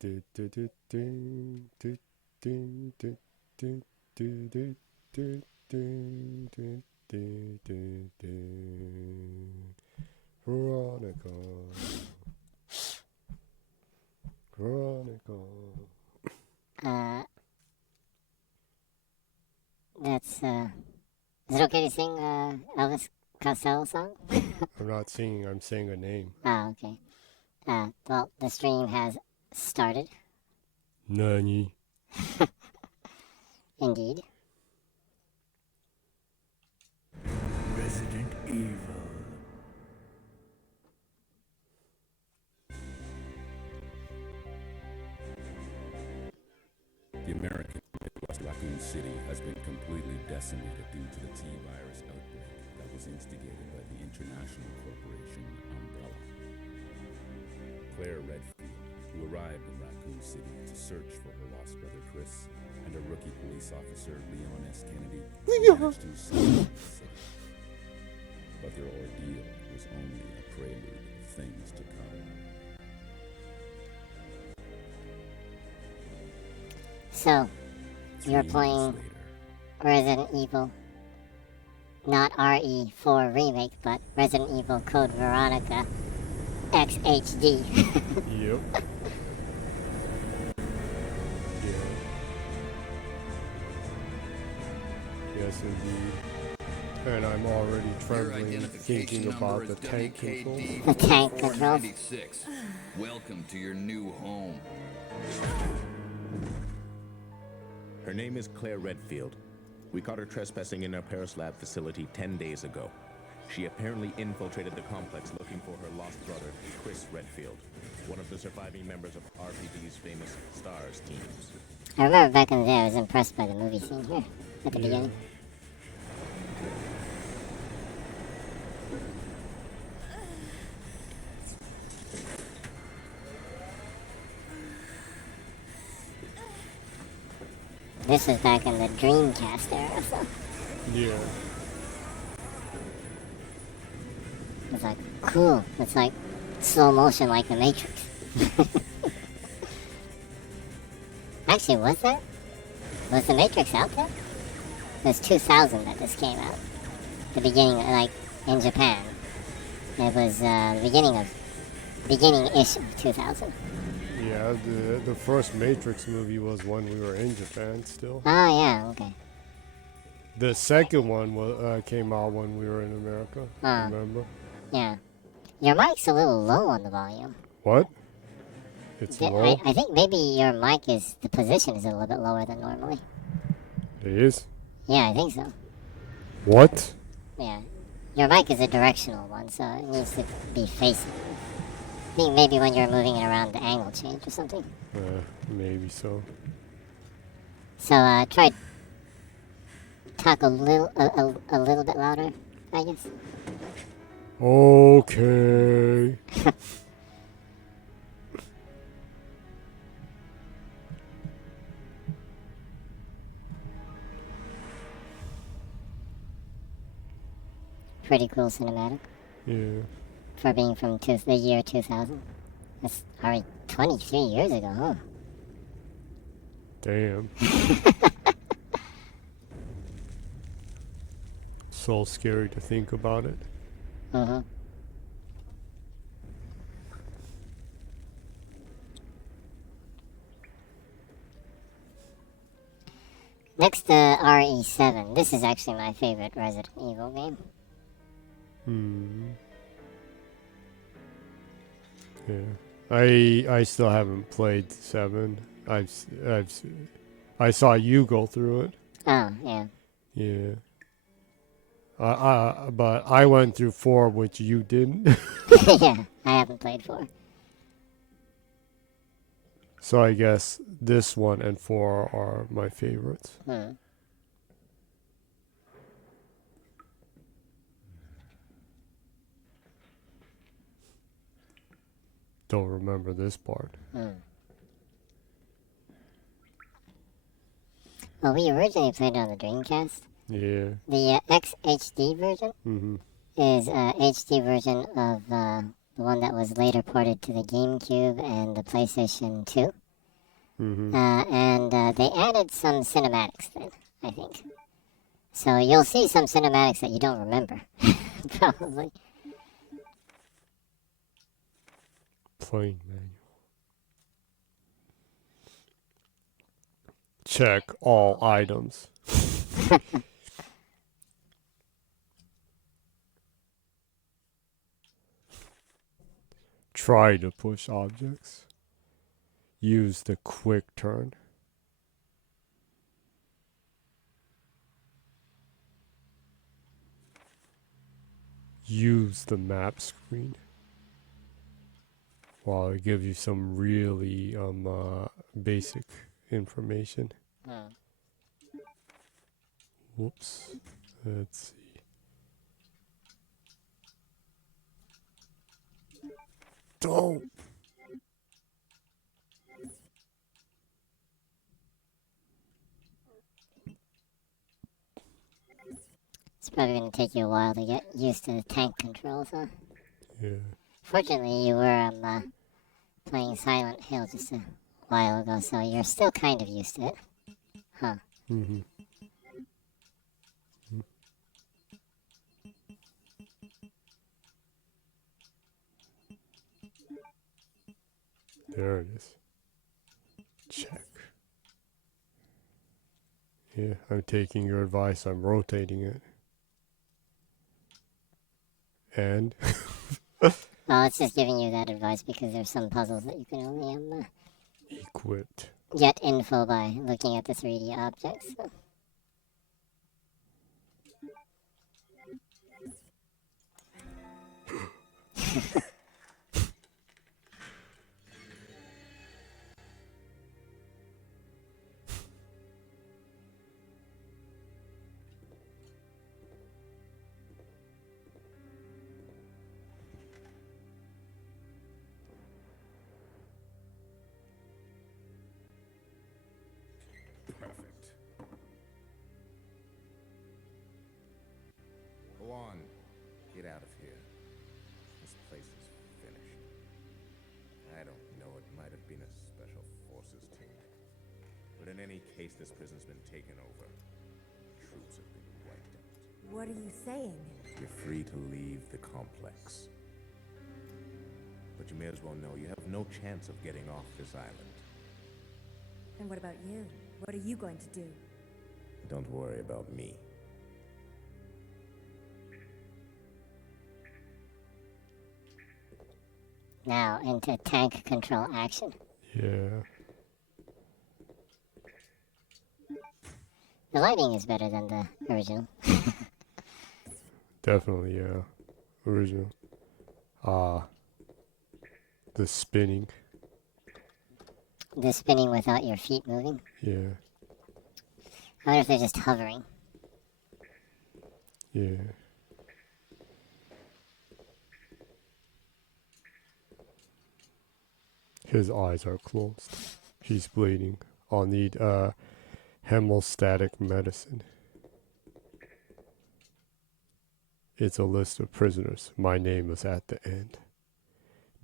do, do, do, do, do, do, do, do, do, do, do, do, do, do, do. Veronica. Veronica. Uh, that's, is it okay to sing, Elvis Costello song? I'm not singing, I'm saying a name. Oh, okay. Well, the stream has started. Nani? Indeed. Resident Evil. The American Midwest Raccoon City has been completely decimated due to the T-virus outbreak that was instigated by the international corporation Umbrella. Claire Redfield, who arrived in Raccoon City to search for her lost brother Chris, and a rookie police officer, Leon S. Kennedy, managed to escape the city. But their ordeal was only a prelude of things to come. So, you're 3 playing months later, Resident Evil, not RE4 Remake, but Resident Evil Code Veronica XHD. Yep. Yeah. Yes, indeed. And I'm already trembling thinking about the tank control. The tank controls. 96. Welcome to your new home. Her name is Claire Redfield. We caught her trespassing in our Paris lab facility 10 days ago. She apparently infiltrated the complex looking for her lost brother, Chris Redfield, one of the surviving members of RPD's famous STARS teams. I remember back in the day I was impressed by the movie scene here at the beginning. This is back in the Dreamcast era, so Yeah. it's like cool. It's like slow motion like the Matrix. Actually, was the Matrix out there? It was 2000 that this came out. The beginning, like in Japan. It was the beginning-ish of 2000. Yeah, the first Matrix movie was when we were in Japan still. Oh yeah, okay. The second one came out when we were in America. Remember? Yeah. Your mic's a little low on the volume. What? It's low? I think maybe your mic the position is a little bit lower than normally. It is? Yeah, I think so. What? Yeah. Your mic is a directional one, so it needs to be facing. I think maybe when you're moving it around, the angle change or something. Maybe so. So try talk a little bit louder, I guess. Okay. Pretty cool cinematic Yeah. for being from the year 2000. That's already 23 years ago, huh? Damn. So scary to think about it. Mm-hmm. Next, RE7. This is actually my favorite Resident Evil game. Yeah. I still haven't played 7. I saw you go through it. Oh, yeah. Yeah. But I went through 4, which you didn't. Yeah, I haven't played 4. So I guess this one and 4 are my favorites. Don't remember this part. Well, we originally played it on the Dreamcast. Yeah. The XHD version is a HD version of the one that was later ported to the GameCube and the PlayStation 2. And they added some cinematics then, I think. So you'll see some cinematics that you don't remember, probably. Plane manual. Check all items. Try to push objects. Use the quick turn. Use the map screen. Wow, it gives you some really basic information. Whoops. Let's see. Don't. It's probably going to take you a while to get used to the tank controls, huh? Yeah. Fortunately, you were playing Silent Hill just a while ago, so you're still kind of used to it. Huh. Mm-hmm. There it is. Check. Yeah, I'm taking your advice. I'm rotating it. And? Well, it's just giving you that advice because there's some puzzles that you can only Equipped. get info by looking at the 3D objects. So. Perfect. Go on. Get out of here. This place is finished. I don't know, it might have been a special forces team. But in any case, this prison's been taken over. Troops have been wiped out. What are you saying? You're free to leave the complex. But you may as well know you have no chance of getting off this island. And what about you? What are you going to do? Don't worry about me. Now into tank control action. Yeah. The lighting is better than the original. Definitely, yeah. Original. The spinning. The spinning without your feet moving. Yeah. I wonder if they're just hovering. Yeah. His eyes are closed. He's bleeding. I'll need hemostatic medicine. It's a list of prisoners. My name is at the end.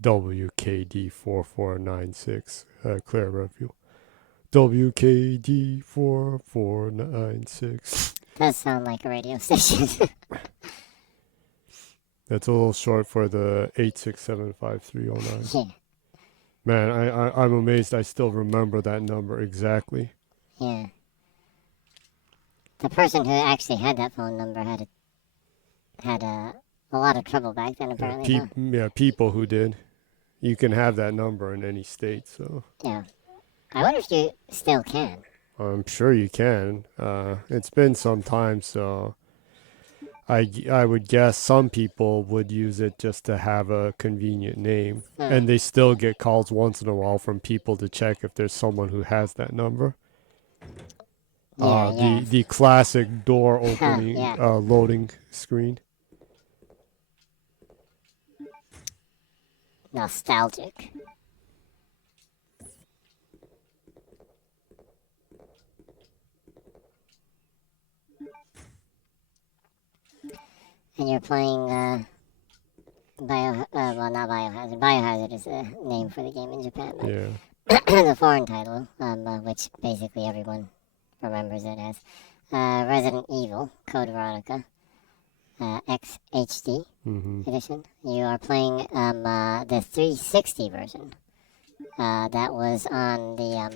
WKD 4496. Claire review. WKD 4496. Does sound like a radio station. That's a little short for the 8675309. Yeah. Man, I'm amazed I still remember that number exactly. Yeah. The person who actually had that phone number had a lot of trouble back then, apparently. Yeah, people who did. You can have that number in any state, so. Yeah. I wonder if you still can. I'm sure you can. It's been some time, so I would guess some people would use it just to have a convenient name. And they still get calls once in a while from people to check if there's someone who has that number. The classic door opening loading screen. Nostalgic. And you're playing well, not Biohazard. Biohazard is the name for the game in Japan. But Yeah. the foreign title, which basically everyone remembers it as Resident Evil Code Veronica X HD edition. You are playing the 360 version that was on the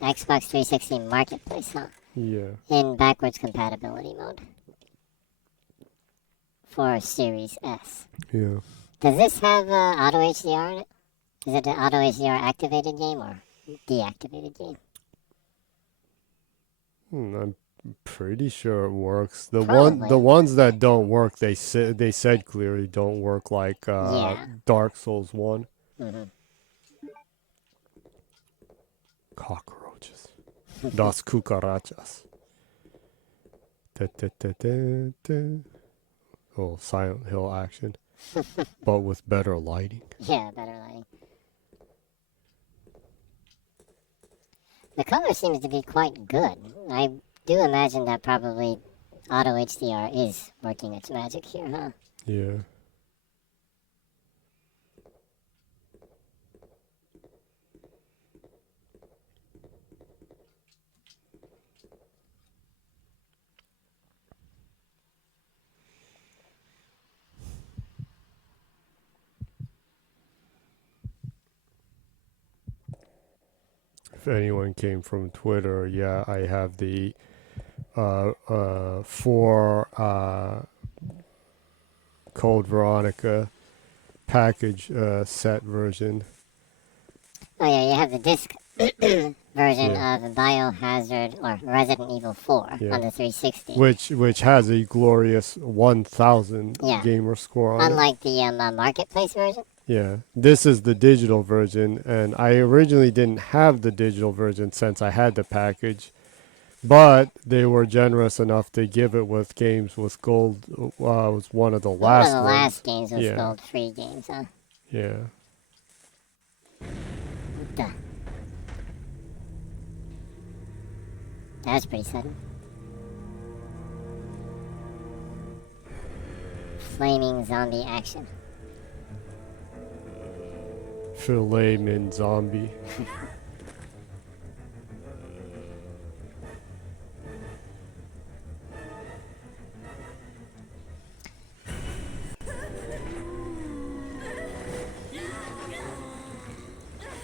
Xbox 360 Marketplace, huh? Yeah. In backwards compatibility mode for Series S. Yeah. Does this have auto HDR in it? Is it an auto HDR activated game or deactivated game? I'm pretty sure it works. The Probably. ones that don't work, they said clearly don't work, like Yeah. Dark Souls 1. Mhm. Cockroaches. Das cucarachas. Da, da, da, da, da. Oh, Silent Hill action. But with better lighting. Yeah, better lighting. The color seems to be quite good. I do imagine that probably auto HDR is working its magic here, huh? Yeah. If anyone came from Twitter, yeah, I have the 4 Code Veronica package set version. Oh yeah, you have the disc version Yeah. of Biohazard or Resident Evil 4 Yeah. on the 360. Which has a glorious 1,000 Yeah. gamer score on it. Unlike the Marketplace version. Yeah, this is the digital version, and I originally didn't have the digital version since I had the package, but they were generous enough to give it with games with gold. Was one of the last One of the ones. last games was Yeah. gold free games, huh? Yeah. Duh. That's pretty sudden. Flaming zombie action. Filet min zombie.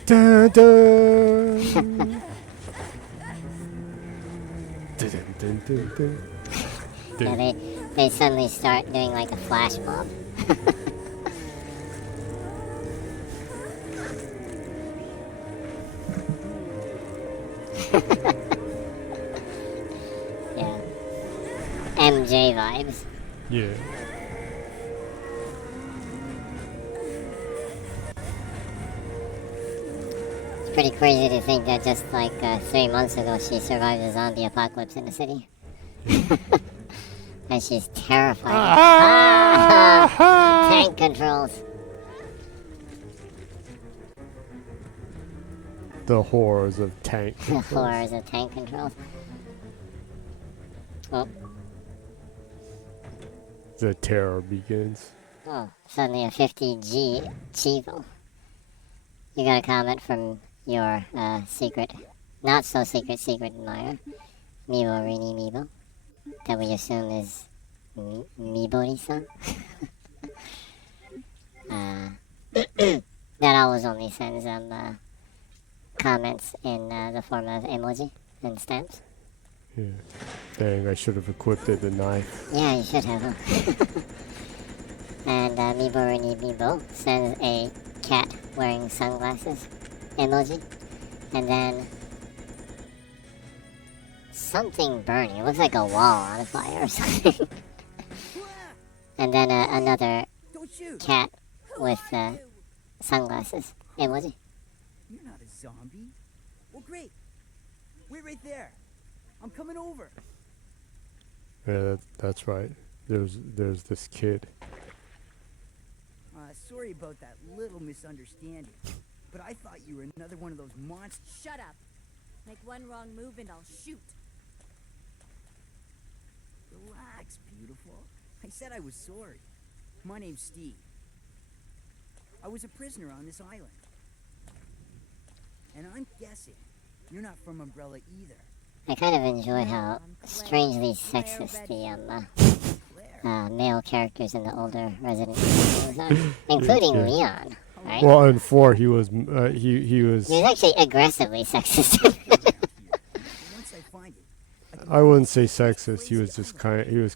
Dun, dun. Dun, dun, dun, dun. Yeah, they suddenly start doing like a flash mob. Yeah. MJ vibes. Yeah. It's pretty crazy to think that just like 3 months ago she survived a zombie apocalypse in the city. And she's terrified. Tank controls. The horrors of tank. The horrors of tank controls. Oh, The terror begins. oh, suddenly a 50G Chivo. You got a comment from your secret, not so secret admirer, Mibo Rini Mibo, that we assume is Mibori-san. That always only sends comments in the form of emoji and stamps. Yeah. Dang, I should have equipped it the knife. Yeah, you should have. Huh? And Mibo Rini Mibo sends a cat wearing sunglasses emoji. And then something burning. It looks like a wall on fire or something. And then another cat with sunglasses emoji. You're not a zombie. Well, great. Wait right there. I'm coming over. Yeah, that's right. There's this kid. Sorry about that little misunderstanding. But I thought you were another one of those monsters. Shut up. Make one wrong move and I'll shoot. Relax, beautiful. I said I was sorry. My name's Steve. I was a prisoner on this island. And I'm guessing you're not from Umbrella either. I kind of enjoy how I'm Claire. strangely Claire sexist Claire. the male characters in the older Resident Evil games are, including Yeah. Leon. Right? Well, in 4 he was he was. He was actually aggressively sexist. Once I find it, I can I wouldn't say sexist. He was just kind of you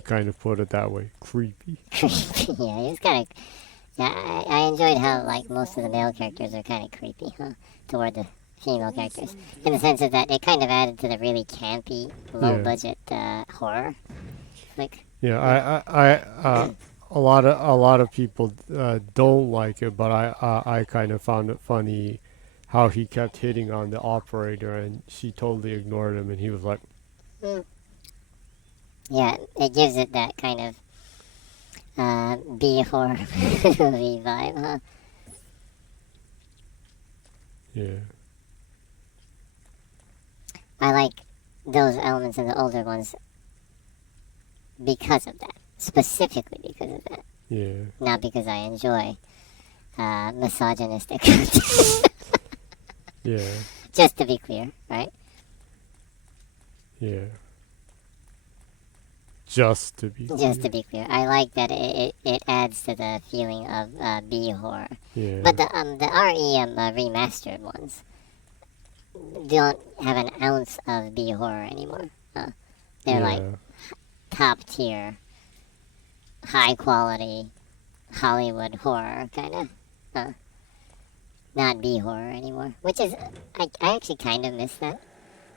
kind of put it that way, creepy. Yeah, he was kind of. Yeah, I enjoyed how like most of the male characters are kind of creepy, huh? Toward the female characters, in the sense of that it kind of added to the really campy, low-budget horror. Like, Yeah, a lot of people don't like it, but I kind of found it funny how he kept hitting on the operator and she totally ignored him, and he was like, yeah, it gives it that kind of B horror movie vibe, huh? yeah, I like those elements in the older ones because of that, specifically because of that, yeah, not because I enjoy misogynistic. yeah, Just to be clear, right? yeah. Just to be Just to be clear, I like that it adds to the feeling of B horror. yeah, But the RE remastered ones don't have an ounce of B horror anymore. They're like top tier, high quality Hollywood horror kind of. Not B horror anymore, which is I actually kind of miss that.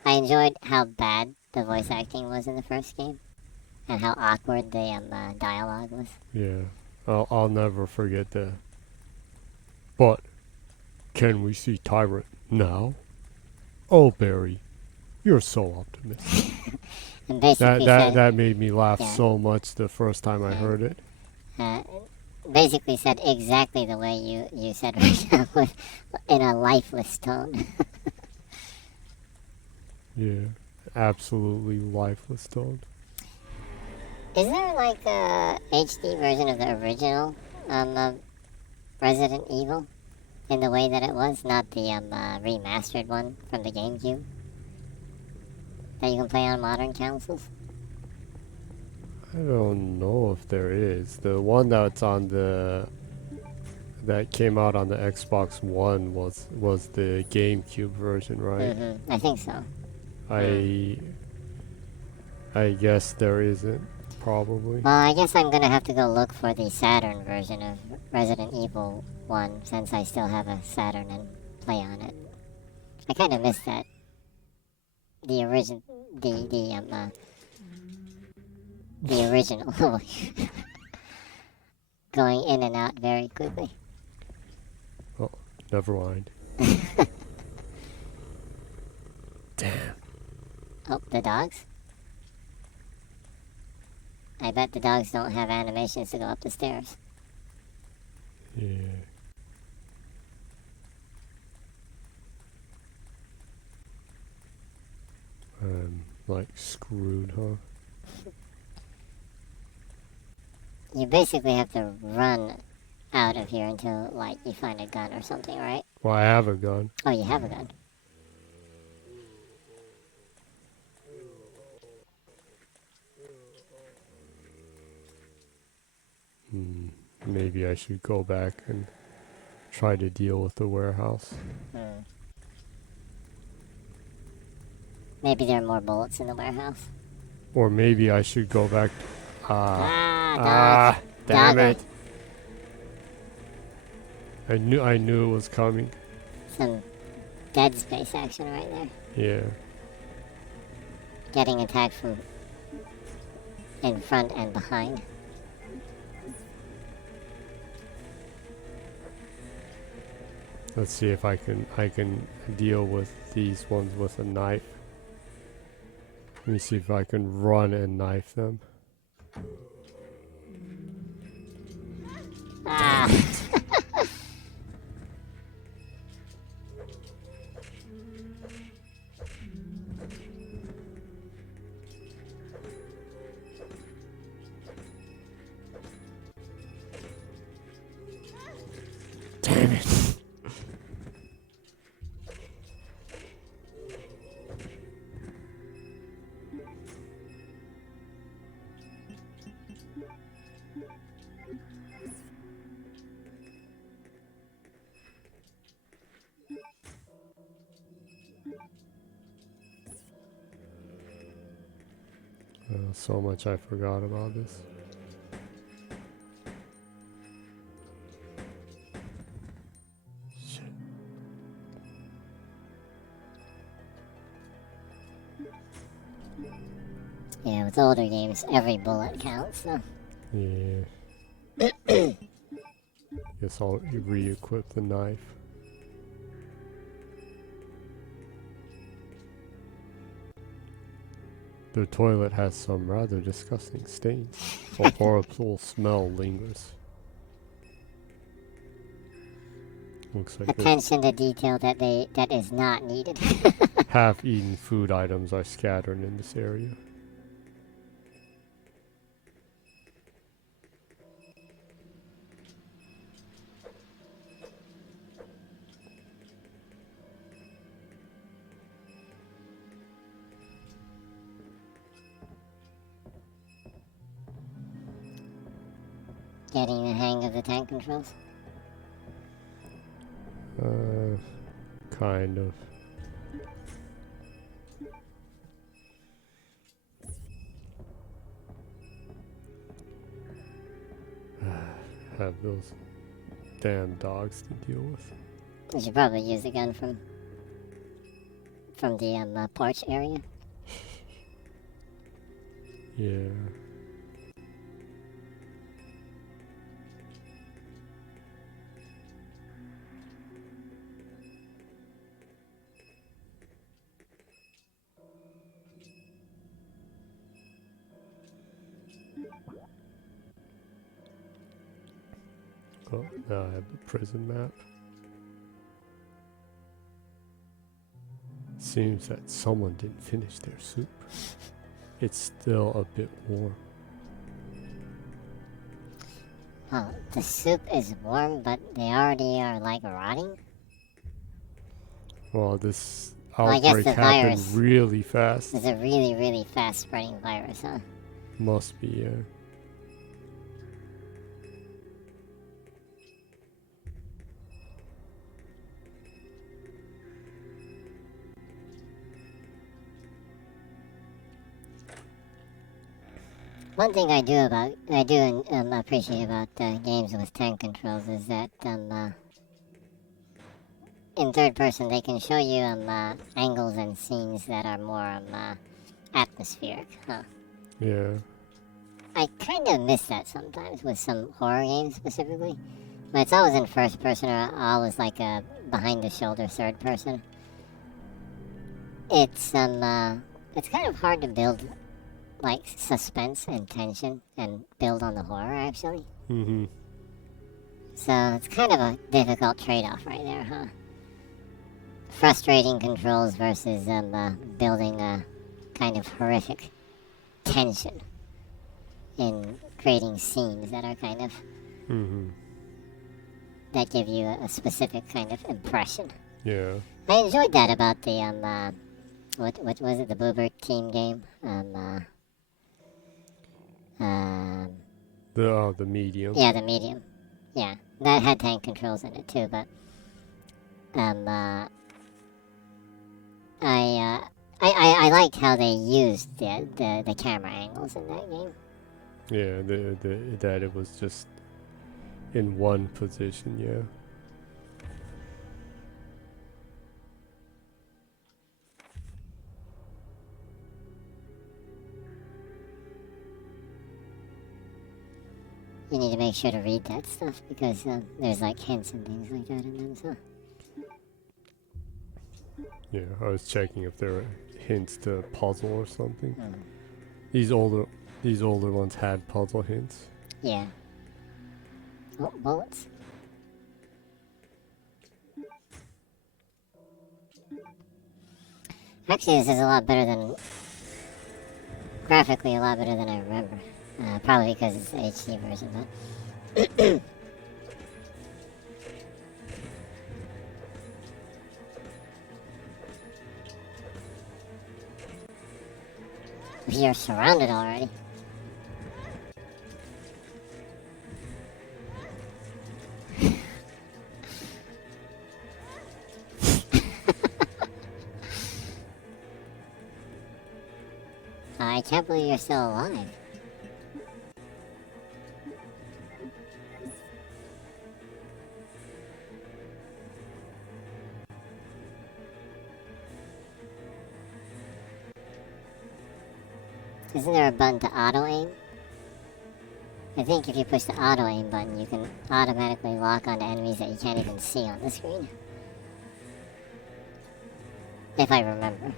I enjoyed how bad the voice acting was in the first game, and how awkward the dialogue was. yeah. I'll never forget that. But can we see Tyrant now? Oh, Barry, you're so optimistic. And basically That made me laugh Yeah. so much the first time I heard it. basically said exactly the way you said right now, in a lifeless tone. Yeah, absolutely lifeless tone. Is there like a HD version of the original Resident Evil in the way that it was, not the remastered one from the GameCube that you can play on modern consoles? I don't know if there is. The one that's on that came out on the Xbox One was the GameCube version, right? Mm-hmm. I think so. I guess there isn't, probably. Well, I guess I'm gonna have to go look for the Saturn version of Resident Evil 1 since I still have a Saturn and play on it. I kind of miss that. The original, the original, going in and out very quickly. Oh, never mind. Damn. Oh, the dogs? I bet the dogs don't have animations to go up the stairs. Yeah. I'm like screwed, huh? You basically have to run out of here until, like, you find a gun or something, right? Well, I have a gun. Oh, you have a gun. Maybe I should go back and try to deal with the warehouse. Maybe there are more bullets in the warehouse. Or maybe I should go back. Dog. Damn Doggo. it. I knew it was coming. Some Dead Space action right there. Yeah. Getting attacked from in front and behind. Let's see if I can deal with these ones with a knife. Let me see if I can run and knife them. Damn it. So much I forgot about this. Shit. Yeah, with older games, every bullet counts. So. Yeah. Guess I'll re-equip the knife. The toilet has some rather disgusting stains. A horrible smell lingers. Looks like Attention to detail that is not needed. half-eaten food items are scattered in this area. Getting the hang of the tank controls. Kind of. Have those damn dogs to deal with. You should probably use the gun from the porch area. Yeah. Oh, now I have the prison map. Seems that someone didn't finish their soup. It's still a bit warm. Oh, the soup is warm, but they already are like rotting. Well, this Well, I guess outbreak the happened virus really fast. It's a really, really fast spreading virus, huh? Must be, yeah. One thing I do appreciate about games with tank controls is that in third person they can show you angles and scenes that are more atmospheric. Huh? Yeah. I kind of miss that sometimes with some horror games specifically, but it's always in first person or always like a behind the shoulder third person. It's kind of hard to build like suspense and tension and build on the horror actually. Mm-hmm. So it's kind of a difficult trade-off right there, huh? Frustrating controls versus building a kind of horrific tension in creating scenes that are kind of that give you a specific kind of impression. Yeah. I enjoyed that about the what was it, the Bluebird team game? The medium. Yeah, the medium. Yeah, that had tank controls in it too, but I liked how they used the camera angles in that game. Yeah, that it was just in one position, yeah. You need to make sure to read that stuff because there's like hints and things like that in them. So Yeah, I was checking if there were hints to puzzle or something. Mm. These older ones had puzzle hints. yeah. Oh, bullets. Actually, this is a lot better than graphically a lot better than I remember. Probably because it's the HD version, but. You're surrounded already. I can't believe you're still alive. Isn't there a button to auto-aim? I think if you push the auto-aim button, you can automatically lock onto enemies that you can't even see on the screen. If I remember.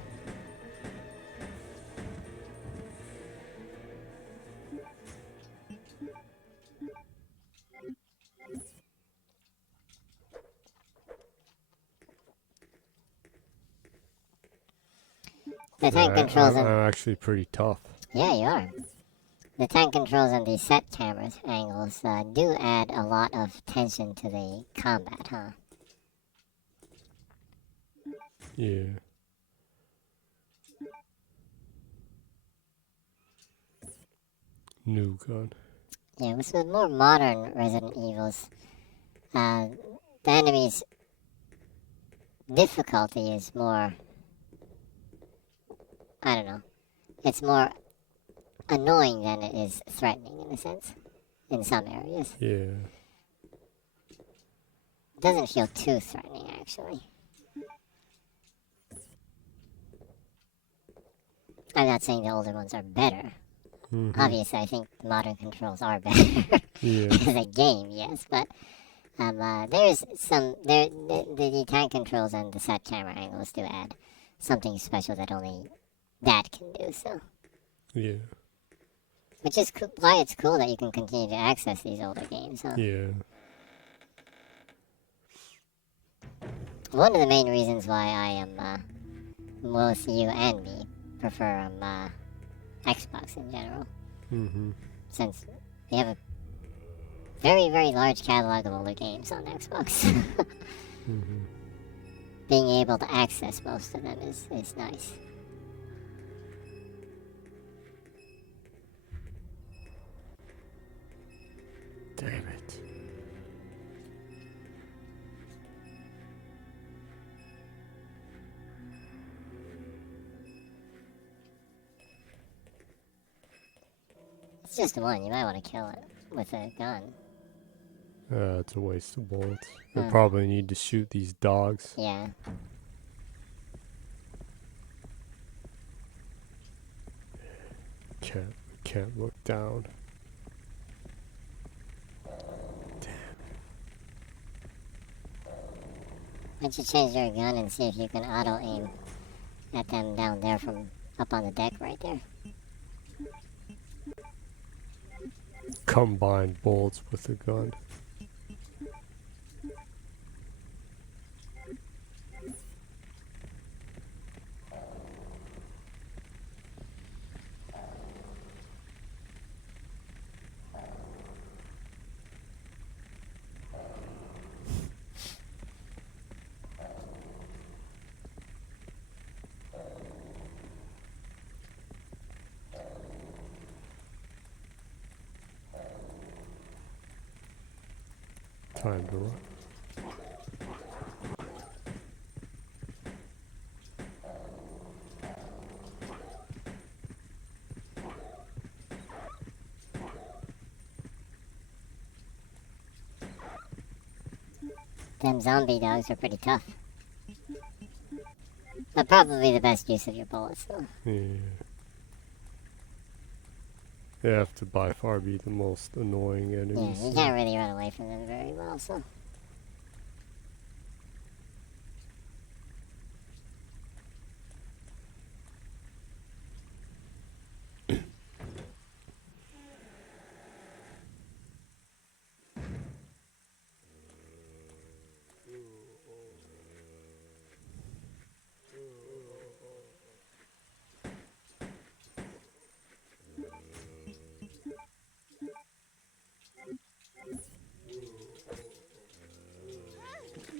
The tank controls I'm actually pretty tough. Yeah, you are. The tank controls and the set camera angles do add a lot of tension to the combat, huh? Yeah. New gun. Yeah, with more modern Resident Evils, the enemy's difficulty is more, I don't know, it's more annoying than it is threatening in a sense, in some areas. Yeah. It doesn't feel too threatening, actually. I'm not saying the older ones are better. Mm-hmm. Obviously, I think the modern controls are better. Yeah. As a game, yes, but there's some the tank controls and the set camera angles do add something special that only that can do. So, Yeah. which is why it's cool that you can continue to access these older games. Huh? Yeah. One of the main reasons why I am both you and me prefer Xbox in general, Mm-hmm. since we have a very, very large catalog of older games on Xbox. Mm-hmm. Being able to access most of them is nice. Damn it. It's just one. You might want to kill it with a gun. It's a waste of bullets. We Huh. probably need to shoot these dogs. Yeah. Can't look down. Why don't you change your gun and see if you can auto-aim at them down there from up on the deck right there. Combine bullets with a gun. Time to run. Them zombie dogs are pretty tough. But probably the best use of your bullets, though. Yeah. They have to by far be the most annoying Yeah, enemies. you can't really run away from them very well, so.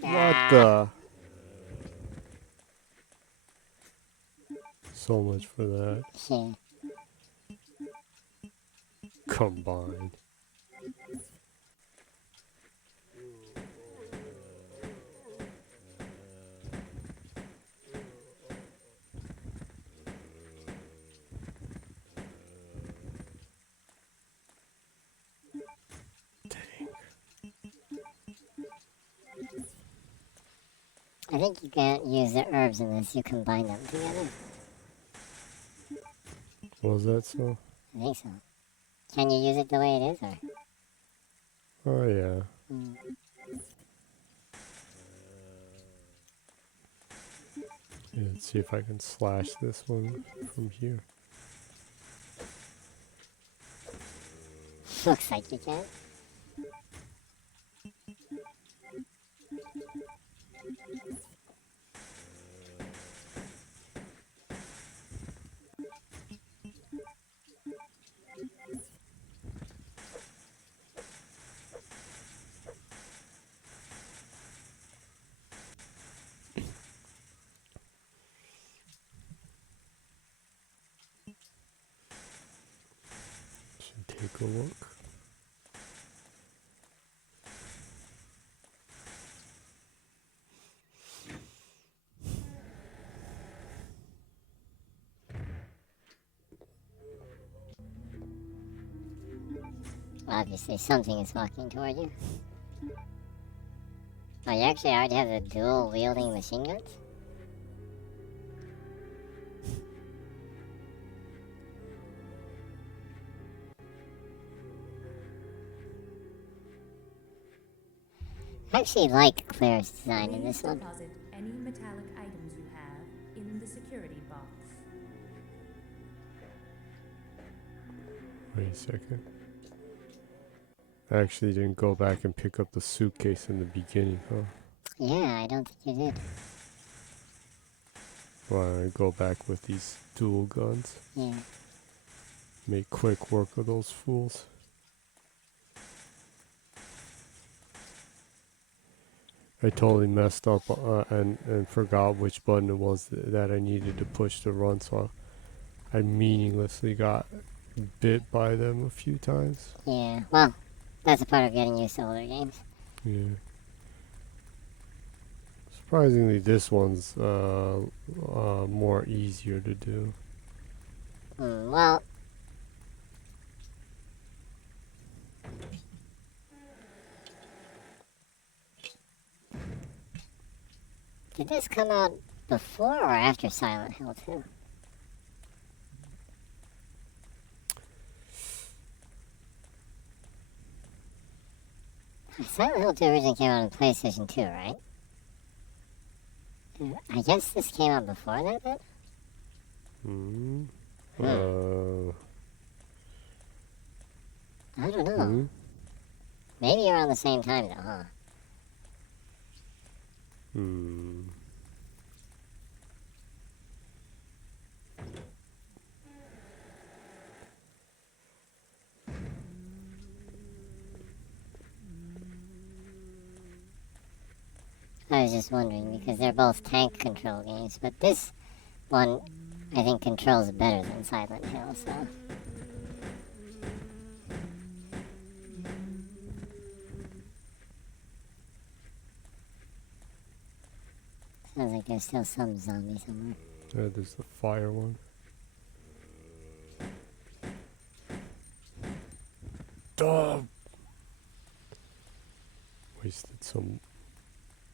What the? So much for that. Yeah. Combined. I think you can't use the herbs unless you combine them together. Was that so? I think so. Can you use it the way it is, or? Oh yeah. Yeah, let's see if I can slash this one from here. Looks like you can. Should take a look. Obviously, something is walking toward you. Oh, you actually already have the dual wielding machine guns? I actually like Claire's design in this Please one. deposit any metallic items you have in the security box. Wait a second. I actually didn't go back and pick up the suitcase in the beginning, huh? Yeah, I don't think you did. Why don't I go back with these dual guns? Yeah. Make quick work of those fools. I totally messed up and forgot which button it was that I needed to push to run, so I meaninglessly got bit by them a few times. Yeah, well, that's a part of getting used to older games. Yeah. Surprisingly, this one's more easier to do. Well, did this come out before or after Silent Hill 2? Silent Hill 2 originally came out on PlayStation 2, right? I guess this came out before that, then? I don't know. Maybe around the same time, though, huh? I was just wondering, because they're both tank control games, but this one, I think, controls better than Silent Hill, so... Sounds like there's still some zombie somewhere. Yeah, there's the fire one. Duh! Wasted some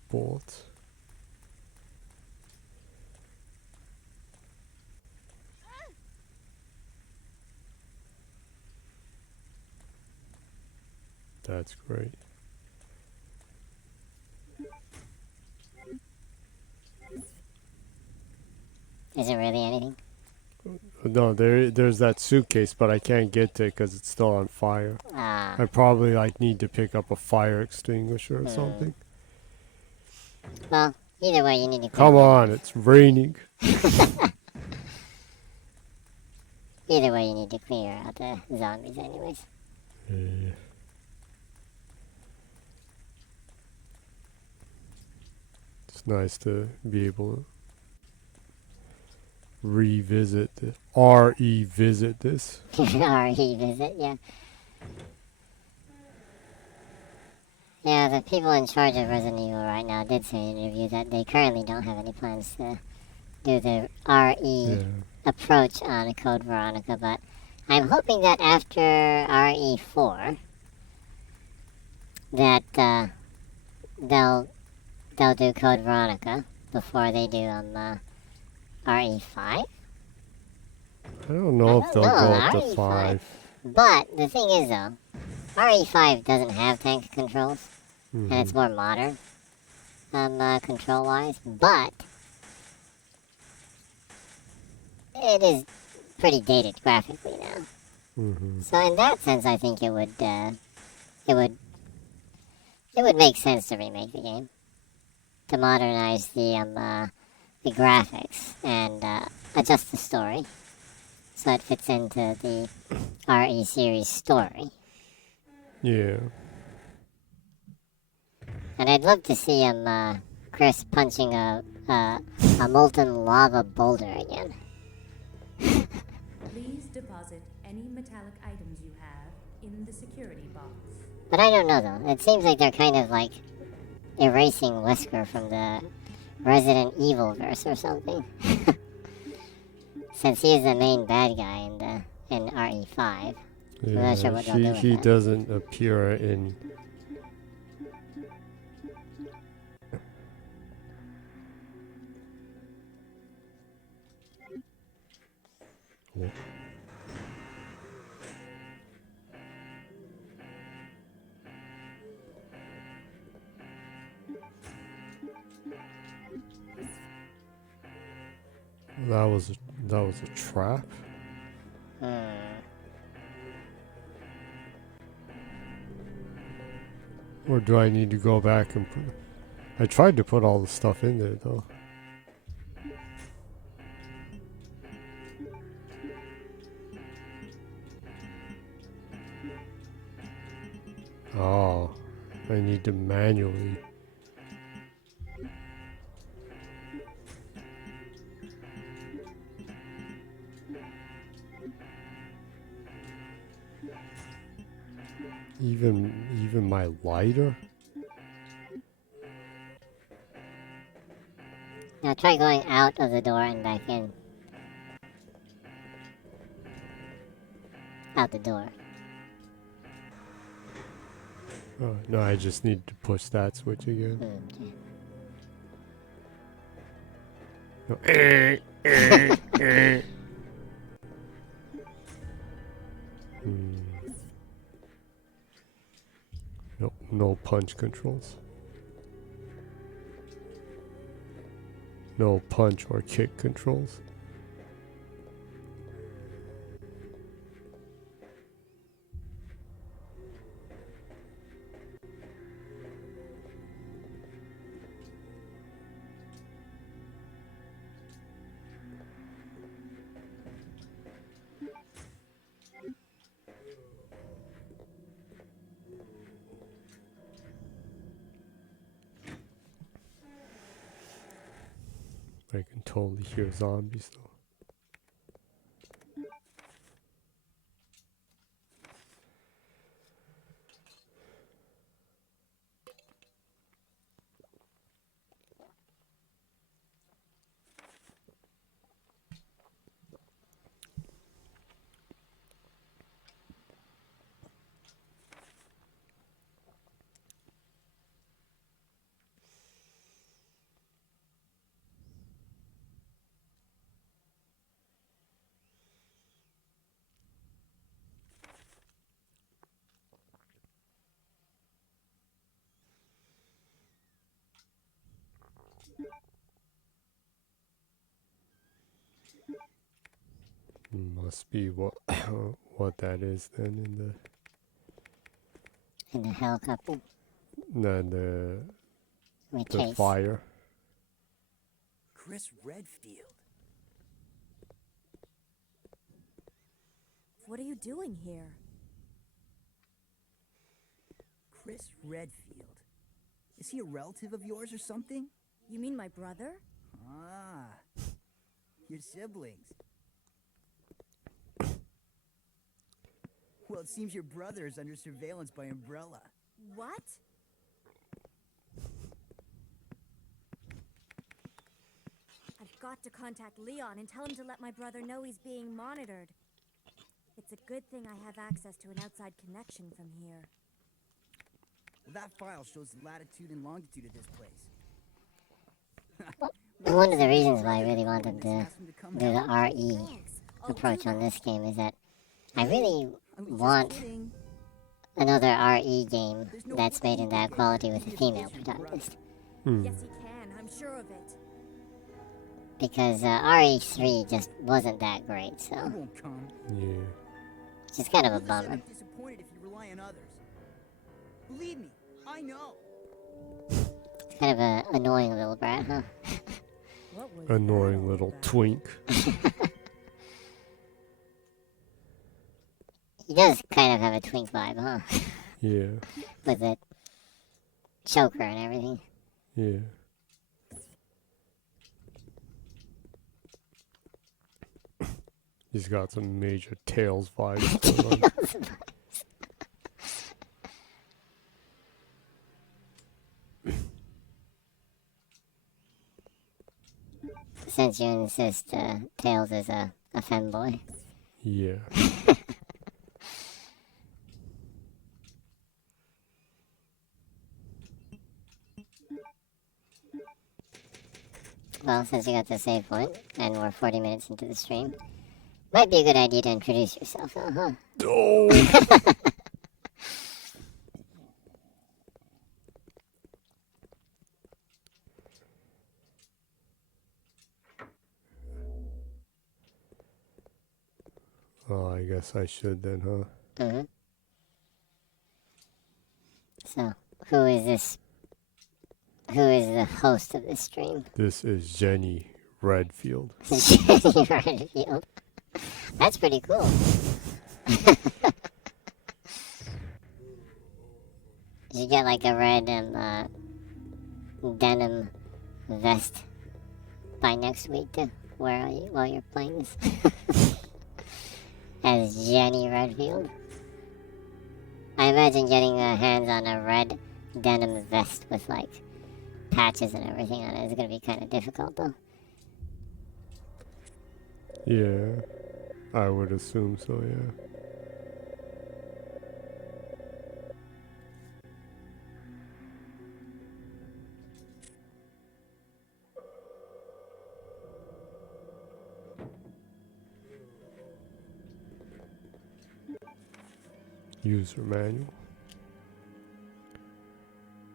bullets. That's great. Is it really anything? No, there's that suitcase, but I can't get to it because it's still on fire. Ah. I probably need to pick up a fire extinguisher or something. Well, either way, you need to... Come on, it's raining. Either way, you need to clear out the zombies anyways. Yeah. It's nice to be able to revisit this. Visit this. Visit, yeah. Yeah, the people in charge of Resident Evil right now did say in an interview that they currently don't have any plans to do the RE approach on Code Veronica, but I'm hoping that after RE4 that they'll they'll do Code Veronica before they do RE5. I don't know if they'll go up to 5. But the thing is, though, RE5 doesn't have tank controls, and it's more modern, control-wise. But it is pretty dated graphically now. So in that sense, I think it would make sense to remake the game, to modernize the graphics and adjust the story so it fits into the RE series story. Yeah. And I'd love to see Chris punching a molten lava boulder again. Please deposit any metallic items you have in the security box. But I don't know though. It seems like they're kind of like erasing Wesker from the Resident Evil verse or something. Since he is the main bad guy in RE5. I'm not sure what they'll do with he that. doesn't appear in. That was a trap. Or do I need to go back and put... I tried to put all the stuff in there though. Oh, I need to manually. Even my lighter? Now try going out of the door and back in. Out the door. Oh, no, I just need to push that switch again. Okay. No. Nope, no punch controls. No punch or kick controls. I can totally hear zombies though. Must be what what that is then In the helicopter. the Chase. fire. Chris Redfield. What are you doing here? Chris Redfield. Is he a relative of yours or something? You mean my brother? Ah, your siblings. Well, it seems your brother is under surveillance by Umbrella. What? I've got to contact Leon and tell him to let my brother know he's being monitored. It's a good thing I have access to an outside connection from here. Well, that file shows the latitude and longitude of this place. one of the reasons why I really wanted to do the RE approach on this game is that I really want another RE game that's made in that quality with a female protagonist. Yes, he can. I'm sure of it. Because RE3 just wasn't that great, so I won't come. Yeah. it's just kind of a You'll just bummer. end up disappointed if you rely on others. Believe me, I know. It's kind of a annoying little brat, huh? What was Annoying that all little about? twink. He does kind of have a twink vibe, huh? Yeah. With the choker and everything. Yeah. He's got some major Tails vibes going on. Since you insist Tails is a femboy. Yeah. Well, since you got the save point, and we're 40 minutes into the stream, might be a good idea to introduce yourself, huh? Oh! Oh, I guess I should then, huh? Mm-hmm. So, who is this? Who is the host of this stream? This is Jenny Redfield. Jenny Redfield. That's pretty cool. Did you get like a red denim vest by next week to wear while you're playing this? As Jenny Redfield? I imagine getting hands on a red denim vest with like patches and everything on it is going to be kind of difficult though. Yeah. I would assume so, yeah. User manual.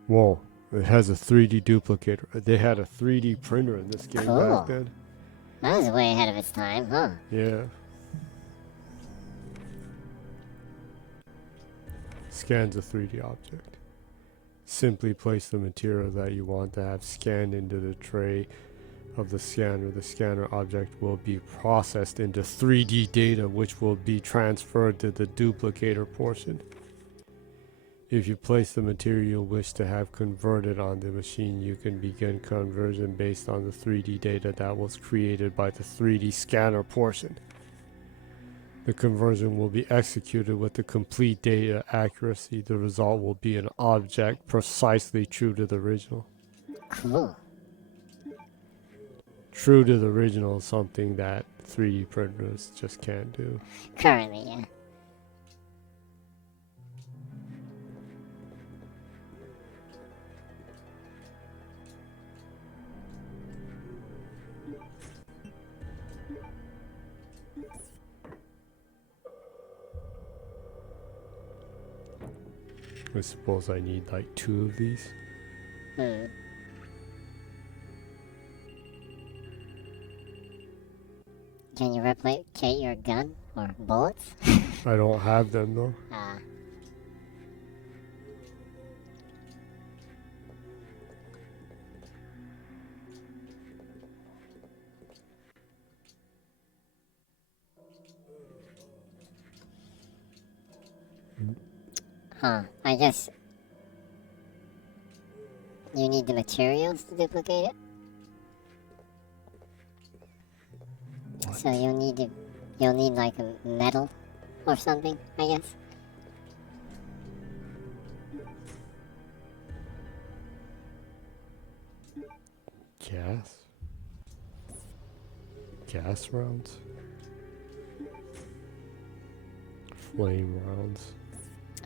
Whoa, it has a 3D duplicator. They had a 3D printer in this game Cool. back then. That was way ahead of its time, huh? Yeah. Scans a 3D object. Simply place the material that you want to have scanned into the tray of the scanner. The scanner object will be processed into 3D data, which will be transferred to the duplicator portion. If you place the material you wish to have converted on the machine, you can begin conversion based on the 3D data that was created by the 3D scanner portion. The conversion will be executed with the complete data accuracy. The result will be an object precisely true to the original. Cool. True to the original is something that 3D printers just can't do. Currently, yeah. I suppose I need like 2 of these. Hmm. Can you replicate your gun or bullets? I don't have them though. Ah. Huh. I guess you need the materials to duplicate it. So you'll need like a metal or something, I guess. Gas rounds? Flame rounds.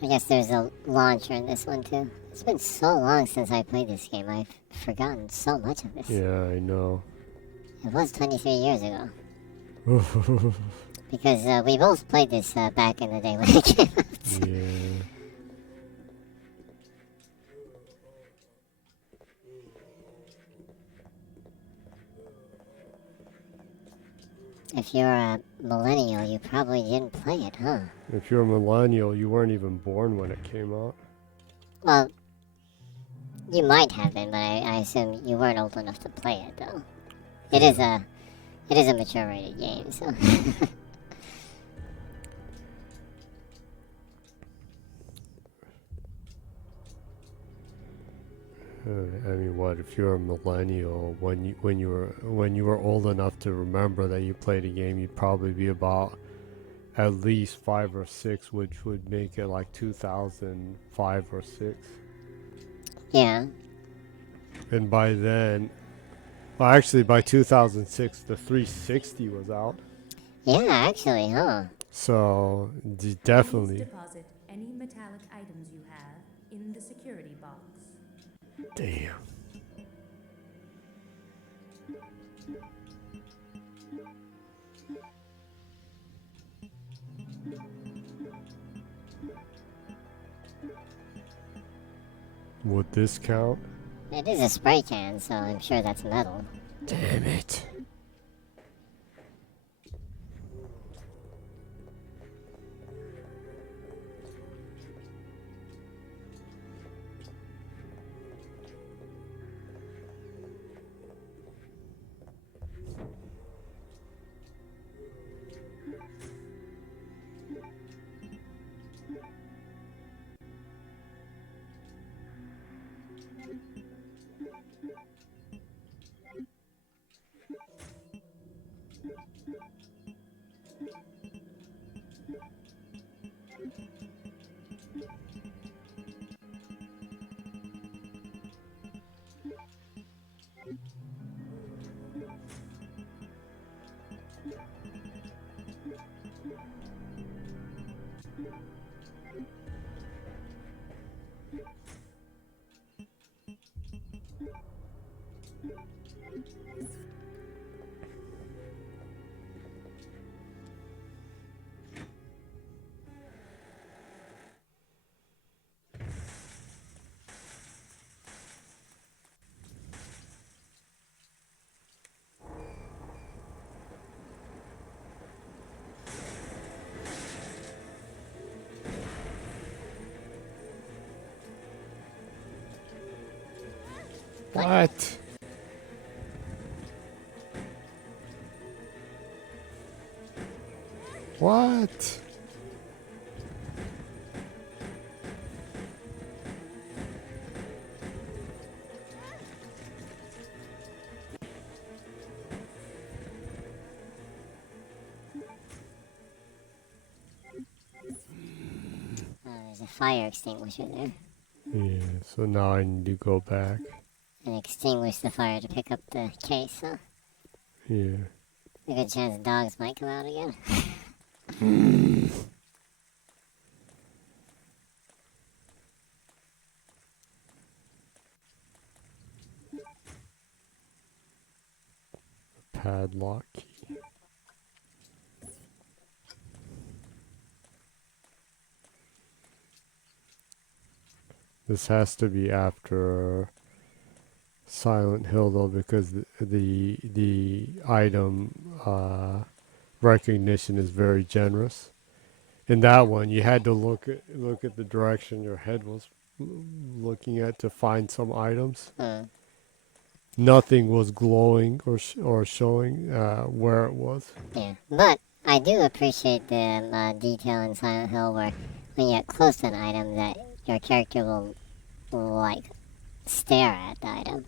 I guess there's a launcher in this one too. It's been so long since I played this game. I've forgotten so much of this. Yeah, I know. It was 23 years ago. Because we both played this back in the day when it came out. Yeah. If you're a millennial, you probably didn't play it, huh? If you're a millennial, you weren't even born when it came out. Well, you might have been, but I assume you weren't old enough to play it, though. It is a mature rated game, so. I mean, what if you're a millennial? When you were old enough to remember that you played a game, you'd probably be about at least 5 or 6, which would make it like 2005 or 6. Yeah. And by then, well, actually, by 2006, the 360 was out. Yeah, actually, huh? So definitely. Please deposit any metallic items you have in the security box. Damn. Would this count? It is a spray can, so I'm sure that's metal. Damn it. What? What? There's a fire extinguisher there. Yeah, so now I need to go back. And extinguish the fire to pick up the case, huh? Yeah. A good chance dogs might come out again. Padlock key. This has to be after Silent Hill though, because the item recognition is very generous. In that one, you had to look at the direction your head was looking at to find some items. Nothing was glowing or showing where it was. Yeah, but I do appreciate the detail in Silent Hill where when you get close to an item that your character will like stare at the item.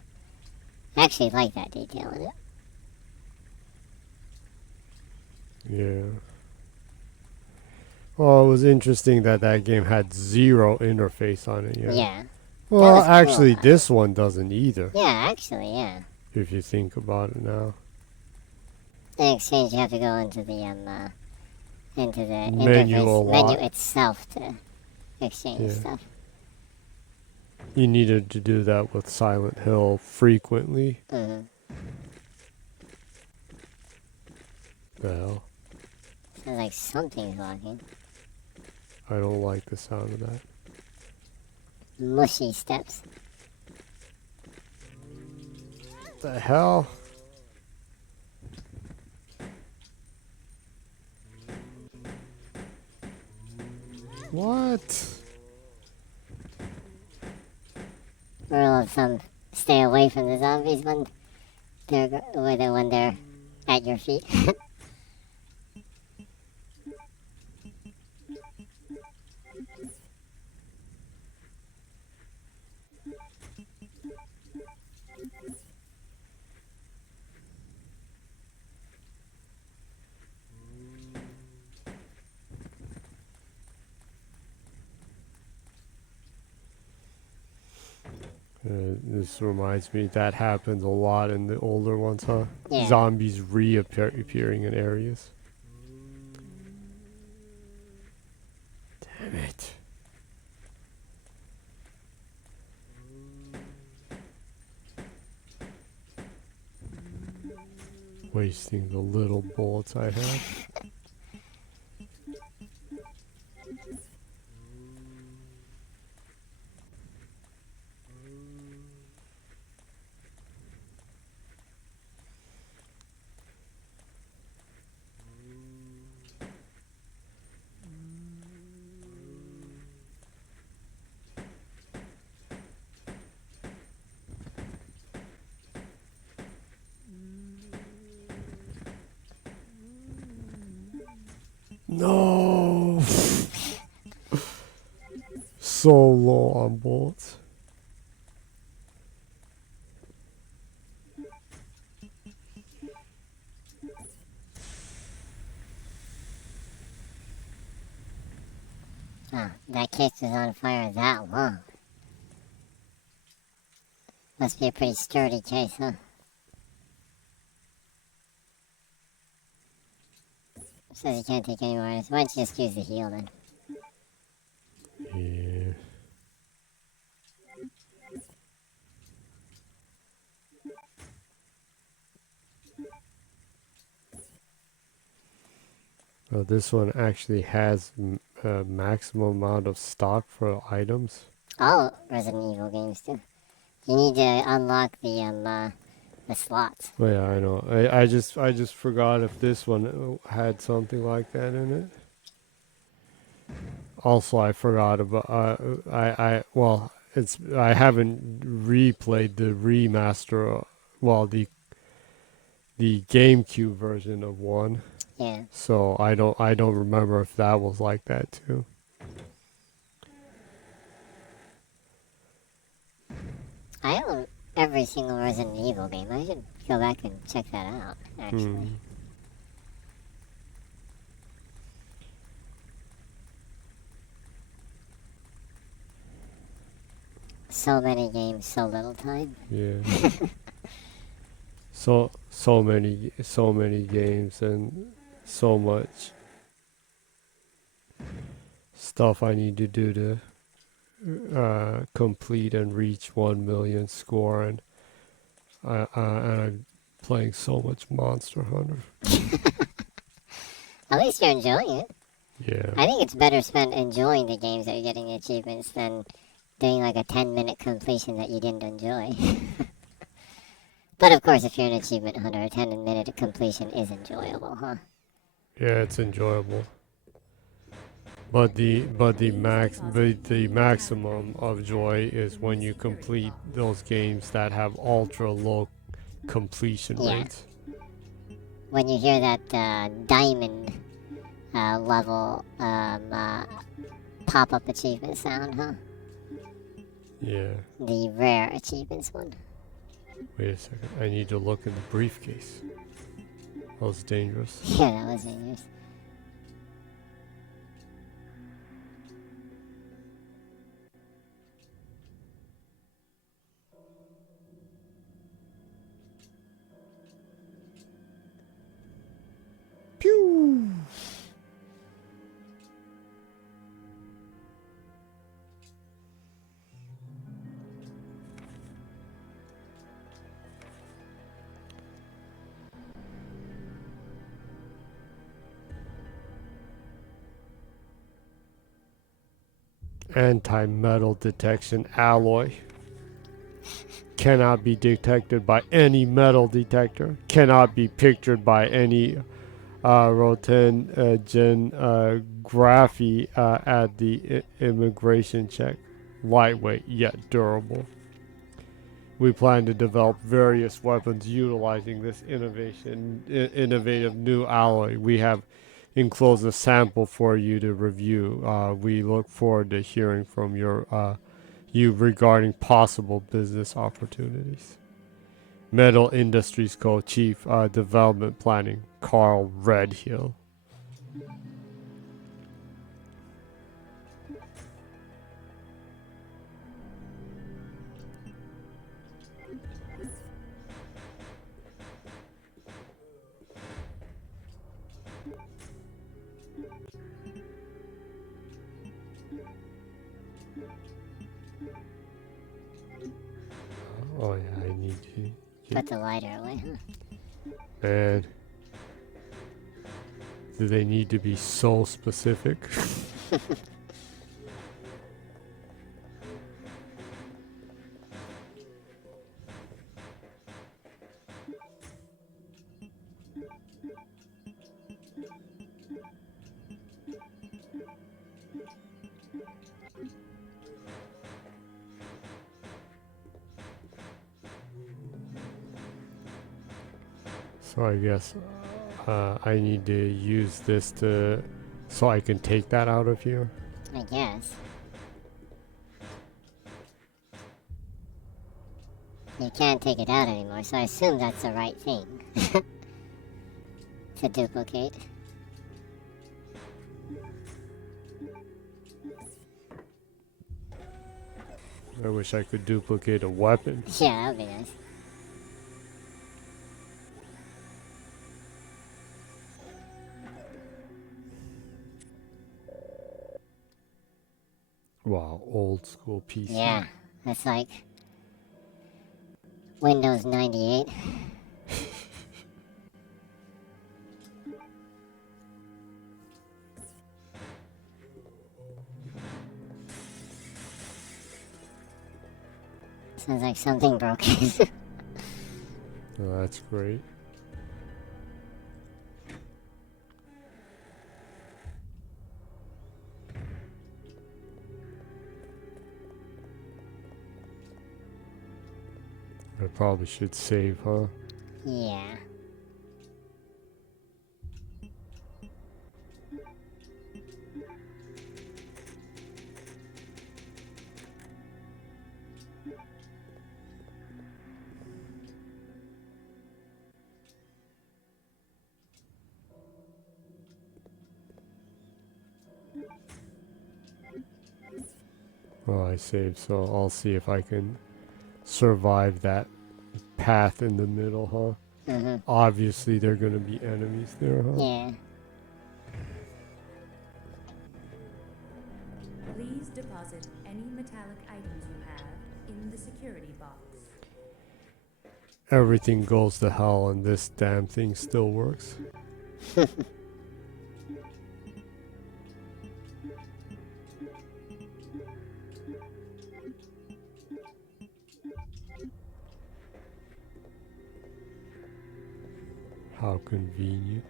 I actually like that detail in it. Yeah. Well, it was interesting that game had 0 interface on it. Yeah. Yeah. Well, cool. actually, this one doesn't either. Yeah, actually, yeah. If you think about it now. In exchange, you have to go into the Menu interface menu itself to exchange stuff. You needed to do that with Silent Hill frequently. The hell? Sounds like something's walking. I don't like the sound of that. Mushy steps. The hell? What? Rule of thumb: stay away from the zombies when they're at your feet. This reminds me that happens a lot in the older ones, huh? Yeah. Zombies reappearing in areas. Damn it. Wasting the little bullets I have. No. So low on bullets. Ah, that case was on fire that long. Must be a pretty sturdy case, huh? Says you can't take any more. Why don't you just use the heal then? Yeah. Oh, this one actually has a maximum amount of stock for items. All Resident Evil games do. You need to unlock the slots. Oh yeah, I know. I just forgot if this one had something like that in it. Also, I forgot about I haven't replayed the remaster. Well, the GameCube version of one. Yeah. So I don't remember if that was like that too. I own every single Resident Evil game. I should go back and check that out, actually. So many games, so little time. Yeah. so many games and so much stuff I need to do to complete and reach 1 million score, and I'm playing so much Monster Hunter. At least you're enjoying it. Yeah. I think it's better spent enjoying the games that you're getting achievements than doing like a 10-minute completion that you didn't enjoy. But of course, if you're an achievement hunter, a 10-minute completion is enjoyable, huh? Yeah, it's enjoyable. But the maximum of joy is when you complete those games that have ultra low completion rates. When you hear that diamond level pop-up achievement sound, huh? Yeah. The rare achievements one. Wait a second. I need to look in the briefcase. That was dangerous. Yeah, that was dangerous. Pew! anti-metal detection alloy. Cannot be detected by any metal detector. Cannot be pictured by any rotenography at the immigration check. Lightweight yet durable. We plan to develop various weapons utilizing this innovative new alloy. We have enclosed a sample for you to review. We look forward to hearing from you regarding possible business opportunities. Metal Industries Co-Chief Development Planning, Carl Redhill. Oh yeah, I need to Put the lighter away, huh? Man, do they need to be so specific? So I guess I need to use this so I can take that out of here. I guess. You can't take it out anymore, so I assume that's the right thing to duplicate. I wish I could duplicate a weapon. Yeah, that would be nice. Wow, old school PC. Yeah, that's like Windows 98. Sounds like something broken. Oh, that's great. I probably should save, huh? Yeah. Well, I saved, so I'll see if I can survive that path in the middle, huh? Mm-hmm. Obviously, there are going to be enemies there, huh? Yeah. Please deposit any metallic items you have in the security box. Everything goes to hell and this damn thing still works. How convenient.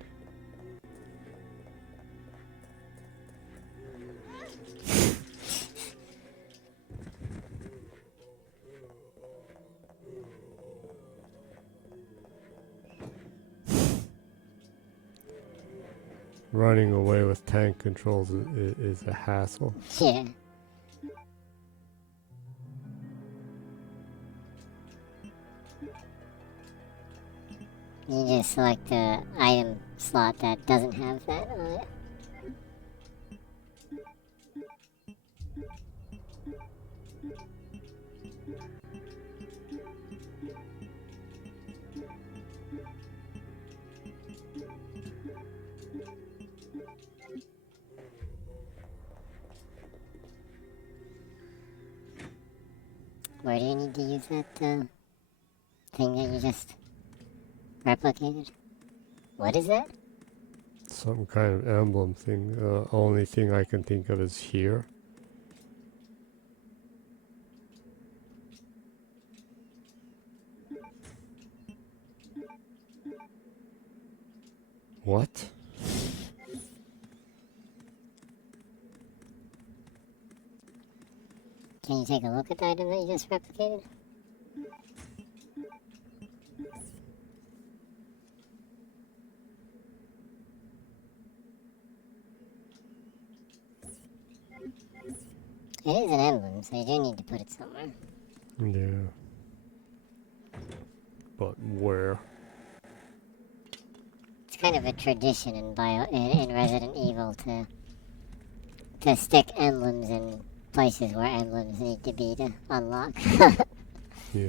Running away with tank controls is a hassle. Yeah. You just select the item slot that doesn't have that on it. Where do you need to use that thing that you just replicated? What is that? Some kind of emblem thing. Only thing I can think of is here. What? Can you take a look at the item that you just replicated? It is an emblem, so you do need to put it somewhere. Yeah. But where? It's kind of a tradition in in Resident Evil to stick emblems in places where emblems need to be to unlock. Yeah.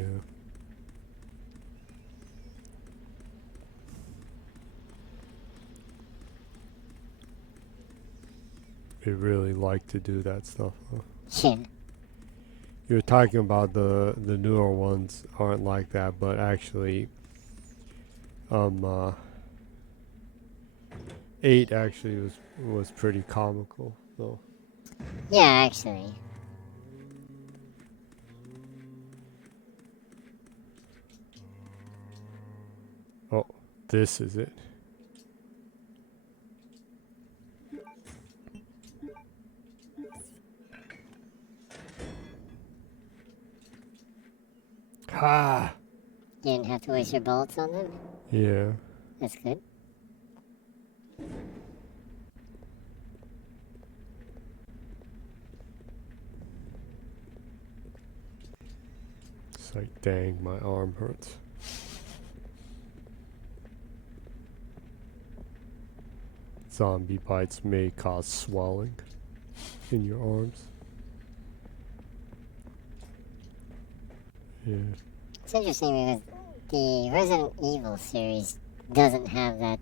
They really like to do that stuff, huh? Yeah. You were talking about the newer ones aren't like that, but actually, 8 actually was pretty comical, though. Yeah, actually. Oh, this is it. Ha! You didn't have to waste your bullets on them? Yeah. That's good. It's like, dang, my arm hurts. Zombie bites may cause swelling in your arms. Yeah. It's interesting because the Resident Evil series doesn't have that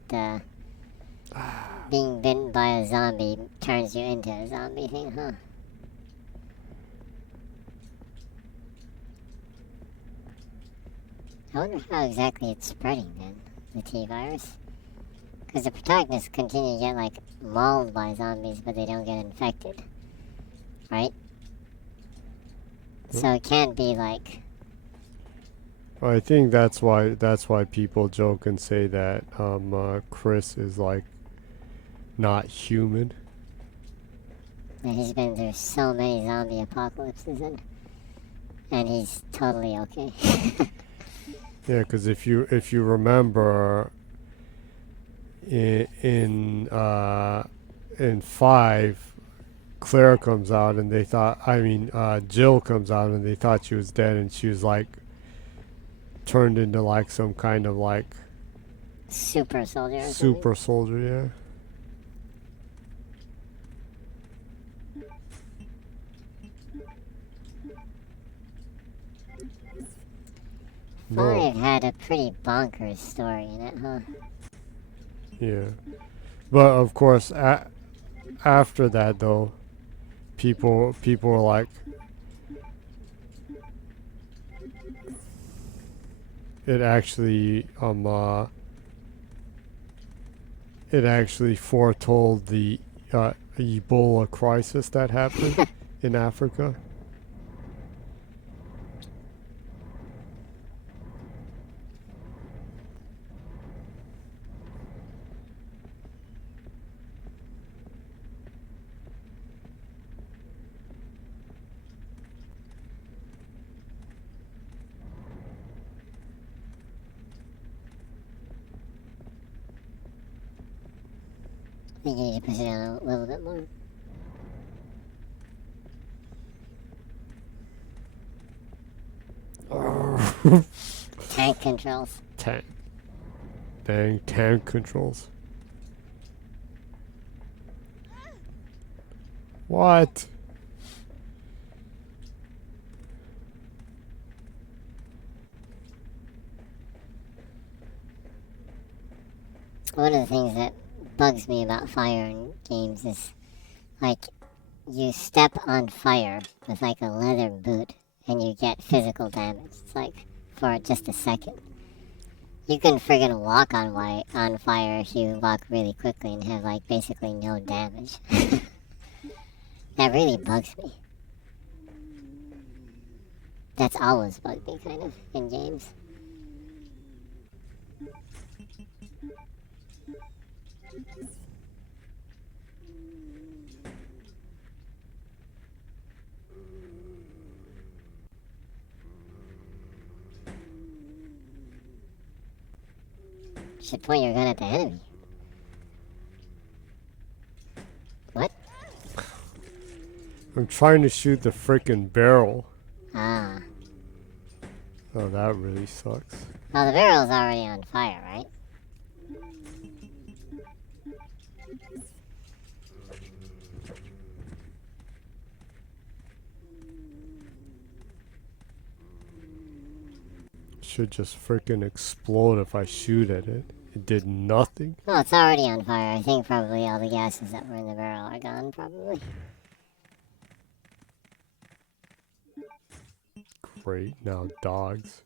being bitten by a zombie turns you into a zombie thing, huh? I wonder how exactly it's spreading then, the T-virus. Because the protagonists continue to get, like, mauled by zombies, but they don't get infected. Right? So it can't be, like... I think that's why people joke and say that Chris is like not human. He's been through so many zombie apocalypses, and he's totally okay. Yeah, because if you remember in 5, Claire comes out and they thought Jill comes out and they thought she was dead, and she was like turned into like some kind of like super soldier. Super soldier, yeah. Five had a pretty bonkers story in it, huh? Yeah, but of course, after that though, people were like, it actually foretold the Ebola crisis that happened in Africa. I think you need to push it down a little bit more. Tank controls. Dang, tank controls. What? One of the things that bugs me about fire in games is, like, you step on fire with, like, a leather boot and you get physical damage. It's like, for just a second. You can friggin' walk on fire if you walk really quickly and have, like, basically no damage. That really bugs me. That's always bugged me, kind of, in games. Should point your gun at the enemy. What? I'm trying to shoot the frickin' barrel. Ah. Oh, that really sucks. Well, the barrel's already on fire, right? Should just frickin' explode if I shoot at it. It did nothing. Well, it's already on fire. I think probably all the gases that were in the barrel are gone, probably. Great, now dogs.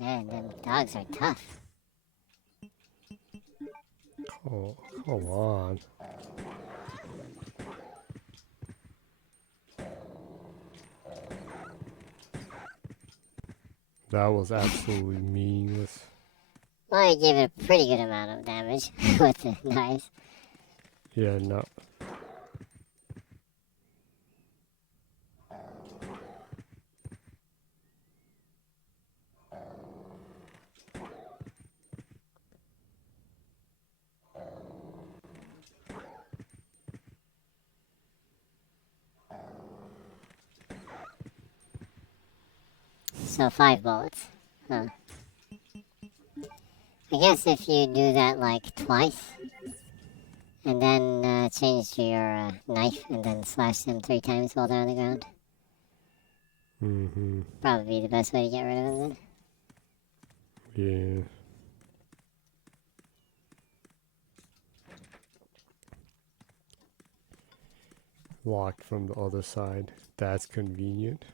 Man, them dogs are tough. Oh, come on. That was absolutely meaningless. Well, you gave it a pretty good amount of damage with the knives. Yeah, no. So 5 bullets. Huh. I guess if you do that like twice, and then change to your knife and then slash them 3 times while they're on the ground. Mm-hmm. Probably the best way to get rid of them then. Yeah. Locked from the other side. That's convenient.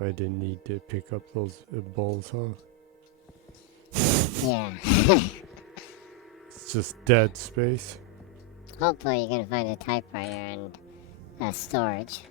I didn't need to pick up those balls, huh? Yeah. It's just dead space. Hopefully you can find a typewriter and storage.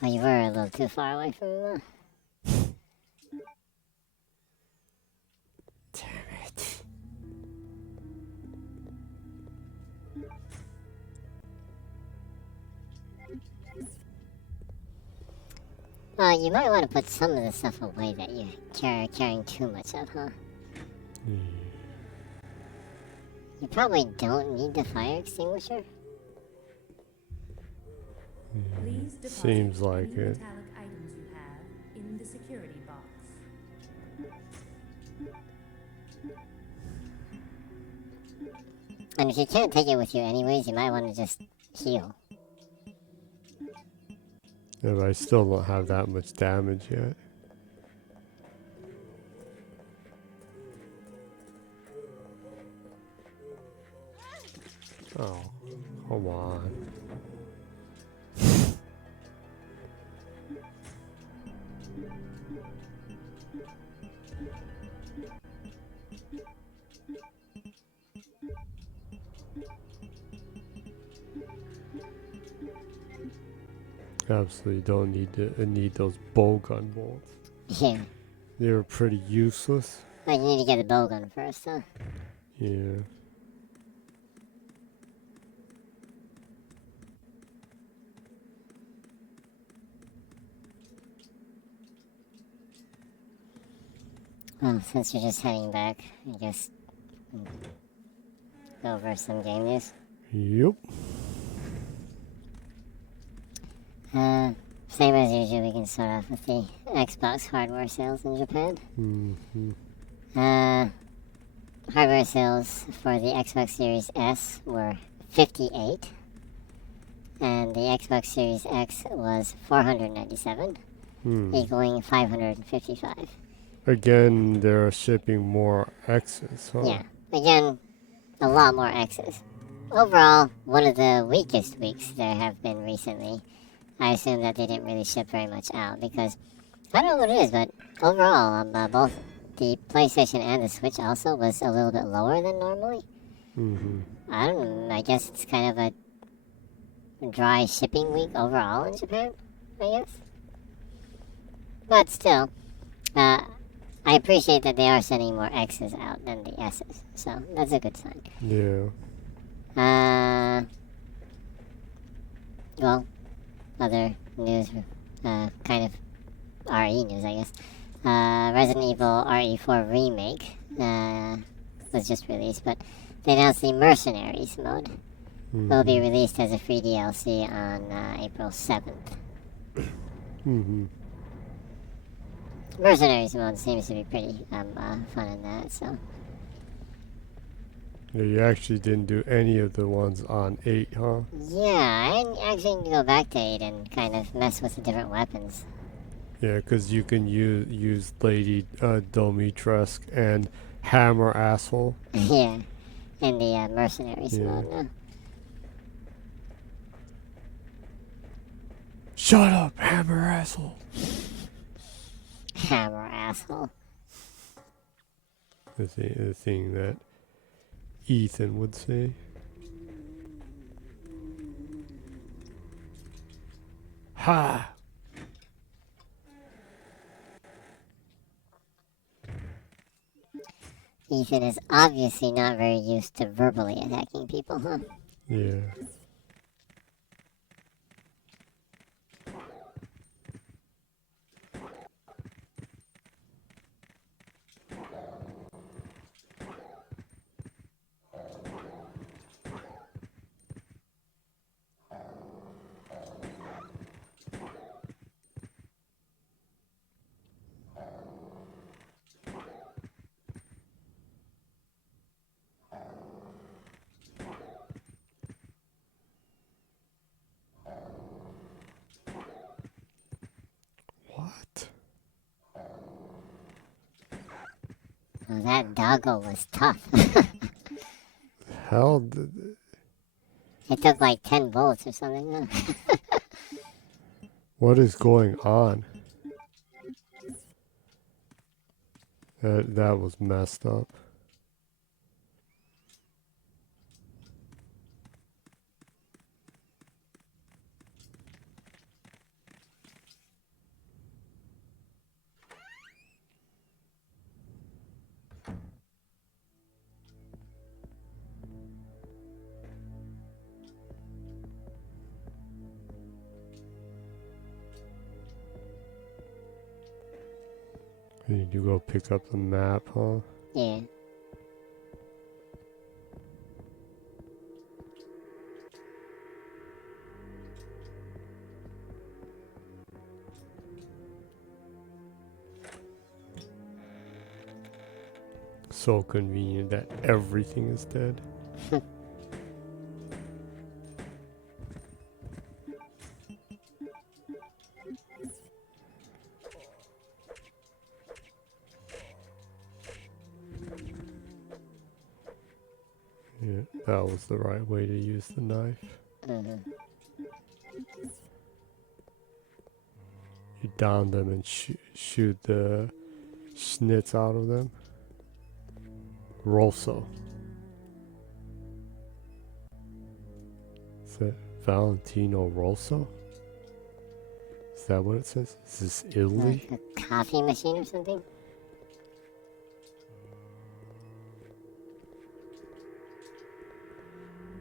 Oh, you were a little too far away from him, Damn it. Well, you might want to put some of the stuff away that you're carrying too much of, huh? You probably don't need the fire extinguisher. Please deposit Seems like any it. metallic items you have in the security box. And if you can't take it with you anyways, you might want to just heal. Yeah, but I still don't have that much damage yet. Oh, come on. Absolutely don't need those bowgun bolts. Yeah. They were pretty useless. But you need to get a bowgun first, huh? Yeah. Well, since you're just heading back, I guess go over some game news. Yep. Same as usual, we can start off with the Xbox hardware sales in Japan. Hardware sales for the Xbox Series S were 58, and the Xbox Series X was 497, equaling 555. Again, they're shipping more X's, huh? Yeah, again, a lot more X's. Overall, one of the weakest weeks there have been recently. I assume that they didn't really ship very much out because I don't know what it is, but overall, both the PlayStation and the Switch also was a little bit lower than normally. I don't know. I guess it's kind of a dry shipping week overall in Japan, I guess. But still, I appreciate that they are sending more X's out than the S's, so that's a good sign. Yeah. Well, other news, kind of RE news, I guess. Resident Evil RE4 Remake was just released, but they announced the Mercenaries mode will be released as a free DLC on April 7th. Mercenaries mode seems to be pretty fun in that, so. Yeah, you actually didn't do any of the ones on 8, huh? Yeah, I actually need to go back to 8 and kind of mess with the different weapons. Yeah, because you can use Lady Domitresk and Hammer Asshole. Yeah, in the Mercenaries Yeah. mode now. Shut up, Hammer Asshole! Hammer asshole. The thing that Ethan would say. Ha! Ethan is obviously not very used to verbally attacking people, huh? Yeah. What? Oh, that doggo was tough. Hell, It took like 10 bullets or something, huh? what is going on? That was messed up. Need to go pick up the map, huh? Yeah. So convenient that everything is dead. Yeah, that was the right way to use the knife. You down them and shoot the schnitz out of them. Rosso. Is that Valentino Rosso? Is that what it says? Is this Italy? Like a coffee machine or something?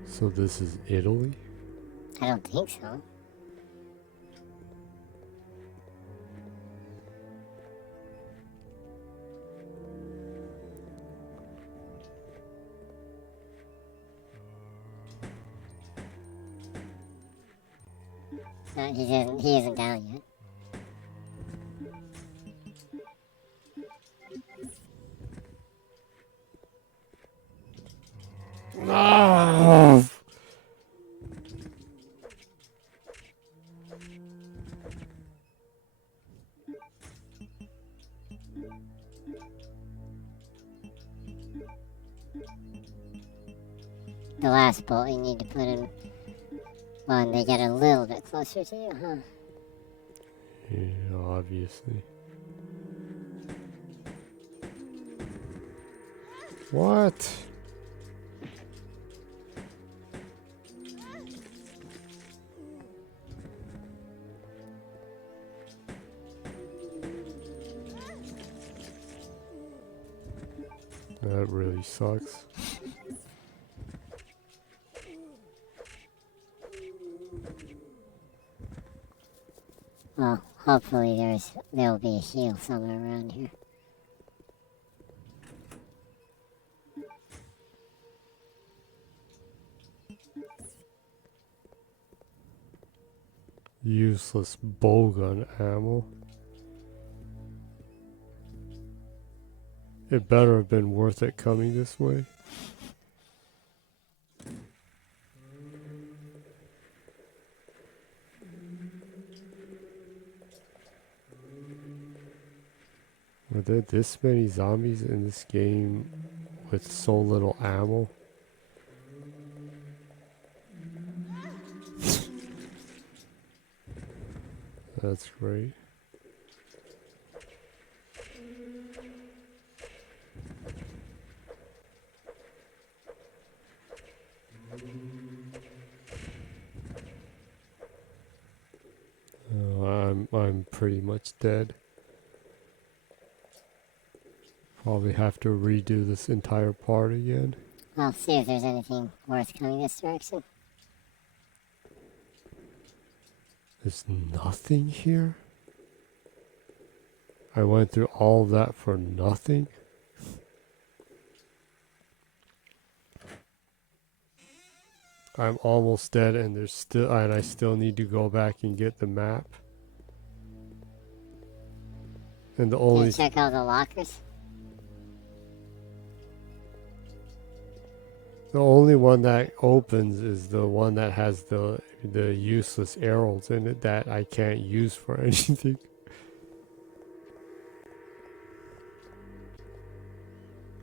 So this is Italy? I don't think so. No, he isn't down yet. Ah! The last bolt you need to put in when they get a little bit closer to you, huh? Yeah, obviously. What? That really sucks. Well, hopefully there'll be a heal somewhere around here. Useless bowgun ammo. It better have been worth it coming this way. Were there this many zombies in this game with so little ammo? That's great. I'm pretty much dead. Probably have to redo this entire part again. I'll see if there's anything worth coming this direction. There's nothing here? I went through all of that for nothing? I'm almost dead and I still need to go back and get the map. And the Can only you check out the lockers? The only one that opens is the one that has the useless arrows in it that I can't use for anything.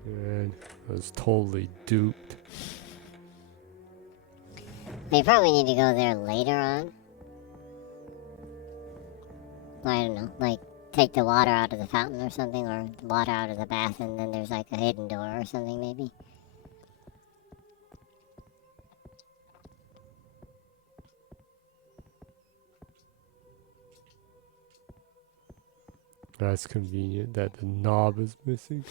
Man, I was totally duped. We probably need to go there later on. I don't know, like take the water out of the fountain or something, or the water out of the bath, and then there's like a hidden door or something maybe. That's convenient that the knob is missing.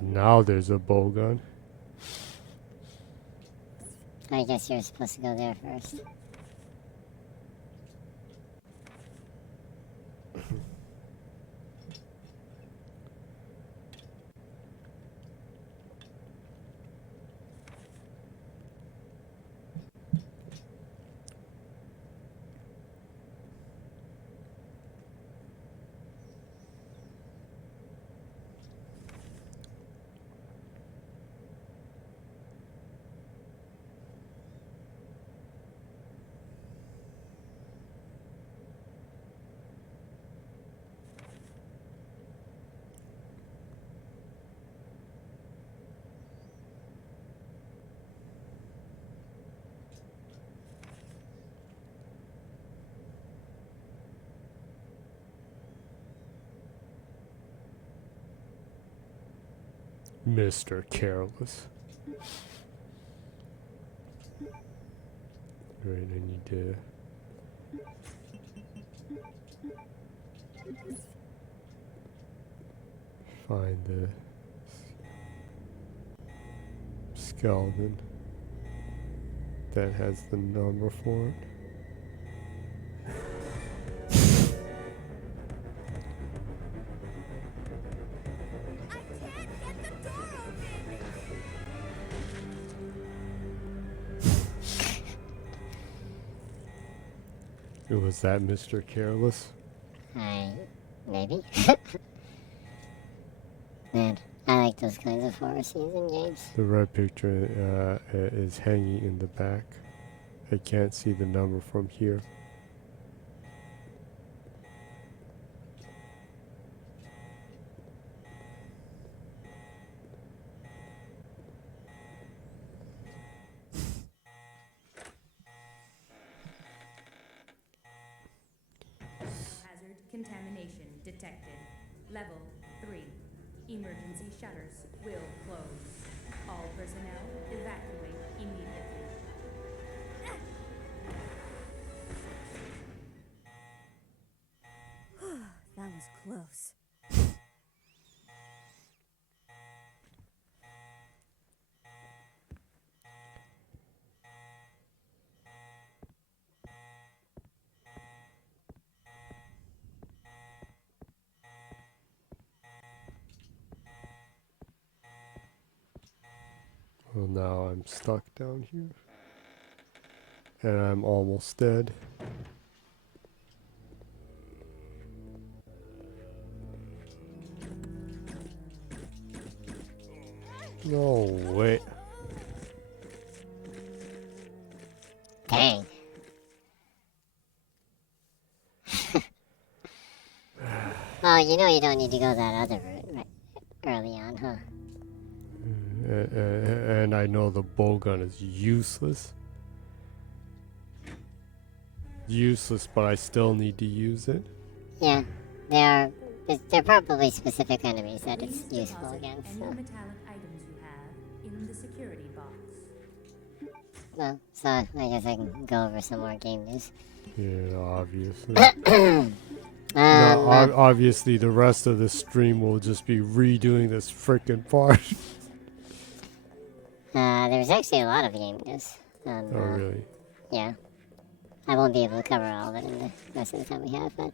Now there's a bowgun. I guess you're supposed to go there first. Mr. Careless. Right, I need to find the skeleton that has the number for it. Was that Mr. Careless? Maybe. Man, I like those kinds of horror scenes in games. The red picture is hanging in the back. I can't see the number from here. Hazard contamination detected. Level 3. Emergency shutters will close. All personnel evacuate immediately. That was close. Well, now I'm stuck down here. And I'm almost dead. No way. Dang. Oh, you know you don't need to go that other route right early on, huh? And I know the bowgun is useless. Useless, but I still need to use it. Yeah, they're probably specific enemies that it's Please useful deposit against. any So. metallic items you have in the security box. Well, so I guess I can go over some more game news. Yeah, obviously. Um, Obviously the rest of the stream will just be redoing this frickin' part. There's actually a lot of game news. Oh, really? Yeah. I won't be able to cover all of it in the rest of the time we have, but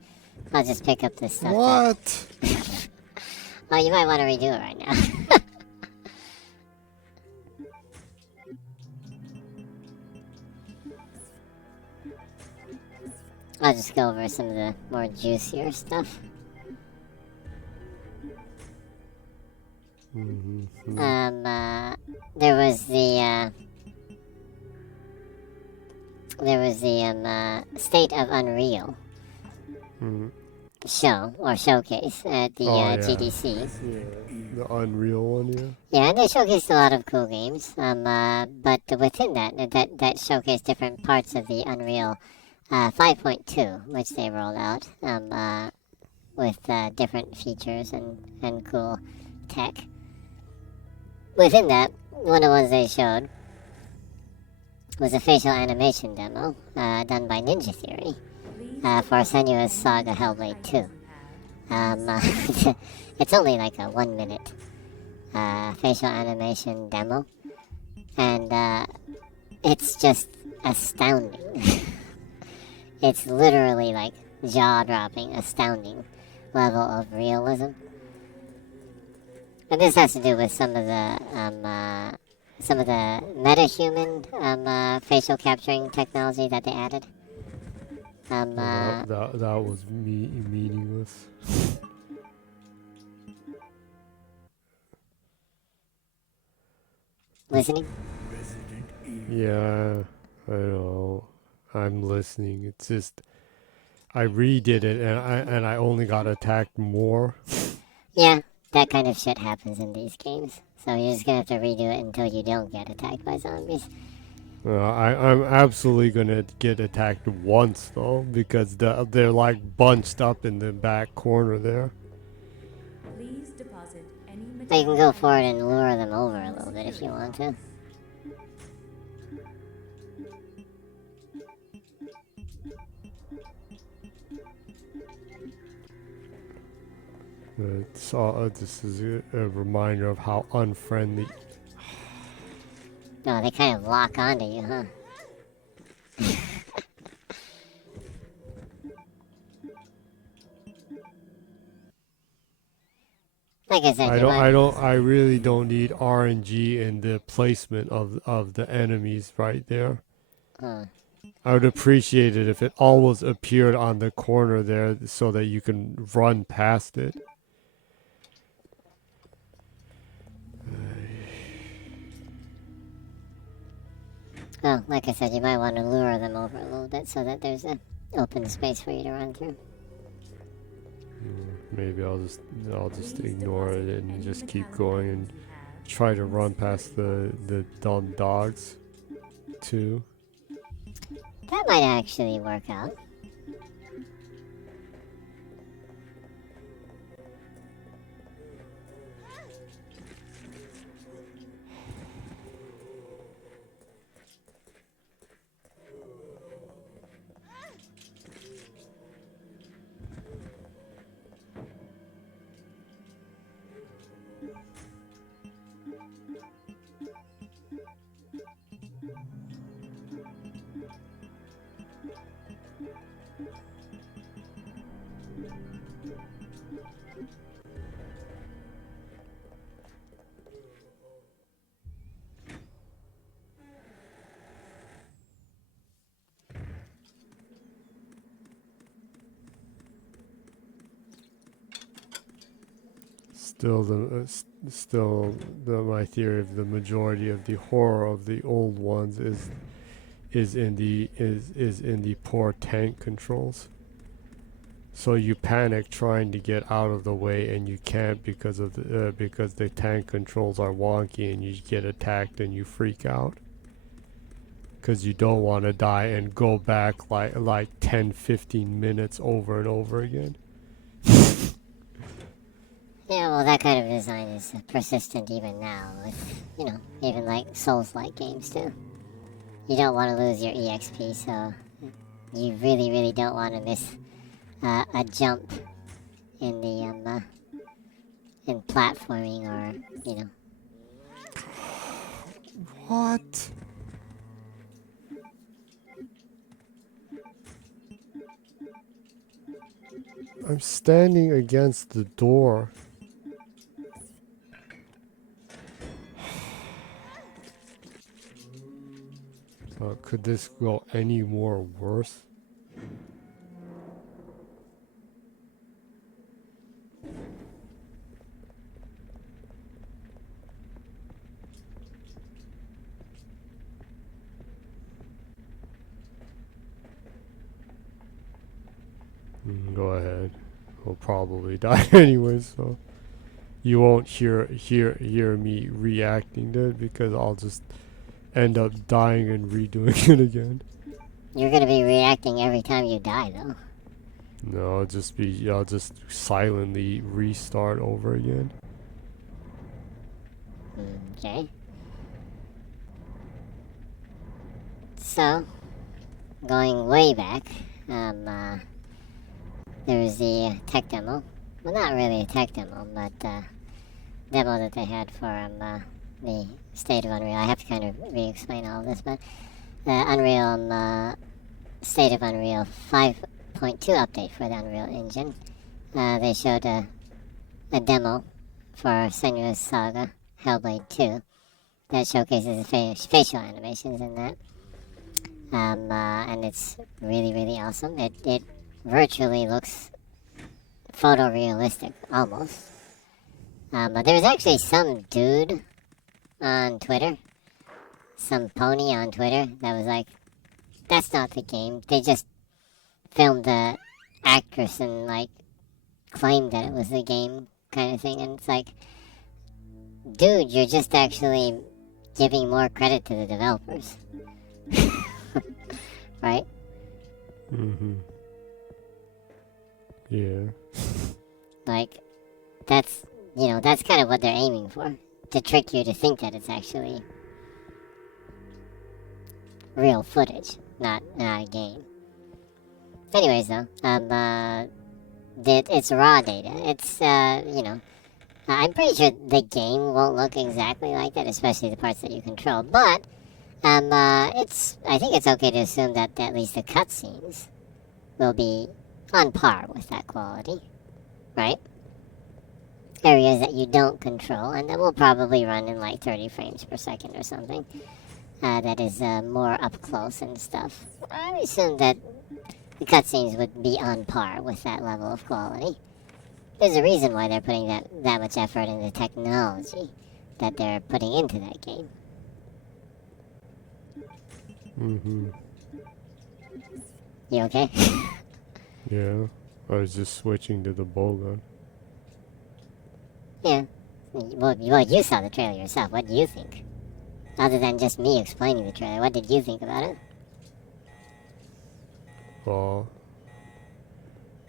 I'll just pick up this stuff. What? Oh, you might want to redo it right now. I'll just go over some of the more juicier stuff. There was the State of Unreal show or showcase at the GDC. Yeah, the Unreal one, yeah. Yeah, and they showcased a lot of cool games. But within that showcased different parts of the Unreal 5.2, which they rolled out with different features and cool tech. Within that, one of the ones they showed was a facial animation demo done by Ninja Theory for Senua's Saga Hellblade 2. It's only like a 1 minute facial animation demo, and it's just astounding. It's literally like jaw-dropping, astounding level of realism. And this has to do with some of the metahuman facial capturing technology that they added. That was meaningless. Listening? Yeah, I know. I'm listening. It's just I redid it and I only got attacked more. Yeah, that kind of shit happens in these games. So you're just gonna have to redo it until you don't get attacked by zombies. I'm absolutely gonna get attacked once though, because they're like bunched up in the back corner there. Please deposit any But you can go forward and lure them over a little bit if you want to. This is a reminder of how unfriendly. No, they kind of lock onto you, huh? Like I said, I really don't need RNG in the placement of the enemies right there. Huh. I would appreciate it if it always appeared on the corner there so that you can run past it. Well, like I said, you might want to lure them over a little bit so that there's an open space for you to run through. Maybe I'll just ignore it and just keep going and try to run past the dumb dogs too. That might actually work out. My theory of the majority of the horror of the old ones is in the poor tank controls. So you panic trying to get out of the way and you can't because the tank controls are wonky and you get attacked and you freak out. Because you don't want to die and go back like 10-15 minutes over and over again. Yeah, well, that kind of design is persistent even now with, even like Souls-like games too. You don't want to lose your EXP, so you really, really don't want to miss a jump in the in platforming or What? I'm standing against the door. Could this go any more worse? Go ahead. We'll probably die anyway, so you won't hear me reacting to it because I'll just end up dying and redoing it again. You're gonna be reacting every time you die, though. No, I'll just silently restart over again. Okay. So, going way back, there was the tech demo. Well, not really a tech demo, but demo that they had for the State of Unreal. I have to kind of re-explain all of this, but the Unreal State of Unreal 5.2 update for the Unreal Engine. They showed a demo for Senua's Saga Hellblade 2 that showcases the facial animations in that. And it's really, really awesome. It virtually looks photorealistic, almost. But there was actually some dude on Twitter, some pony on Twitter, that was like, that's not the game. They just filmed the actress and, like, claimed that it was the game kind of thing. And it's like, dude, you're just actually giving more credit to the developers. Right? Yeah. Like, that's you know, that's kind of what they're aiming for, to trick you to think that it's actually real footage, not a game. Anyways, though, it's raw data. It's you know, I'm pretty sure the game won't look exactly like that, especially the parts that you control. But I think it's okay to assume that at least the cutscenes will be on par with that quality, right? Areas that you don't control, and that will probably run in like 30 frames per second or something. That is more up close and stuff. I assume that the cutscenes would be on par with that level of quality. There's a reason why they're putting that much effort in the technology that they're putting into that game. Mm-hmm. You okay? Yeah. I was just switching to the bow gun. Yeah. Well, you saw the trailer yourself. What do you think? Other than just me explaining the trailer, what did you think about it? Well,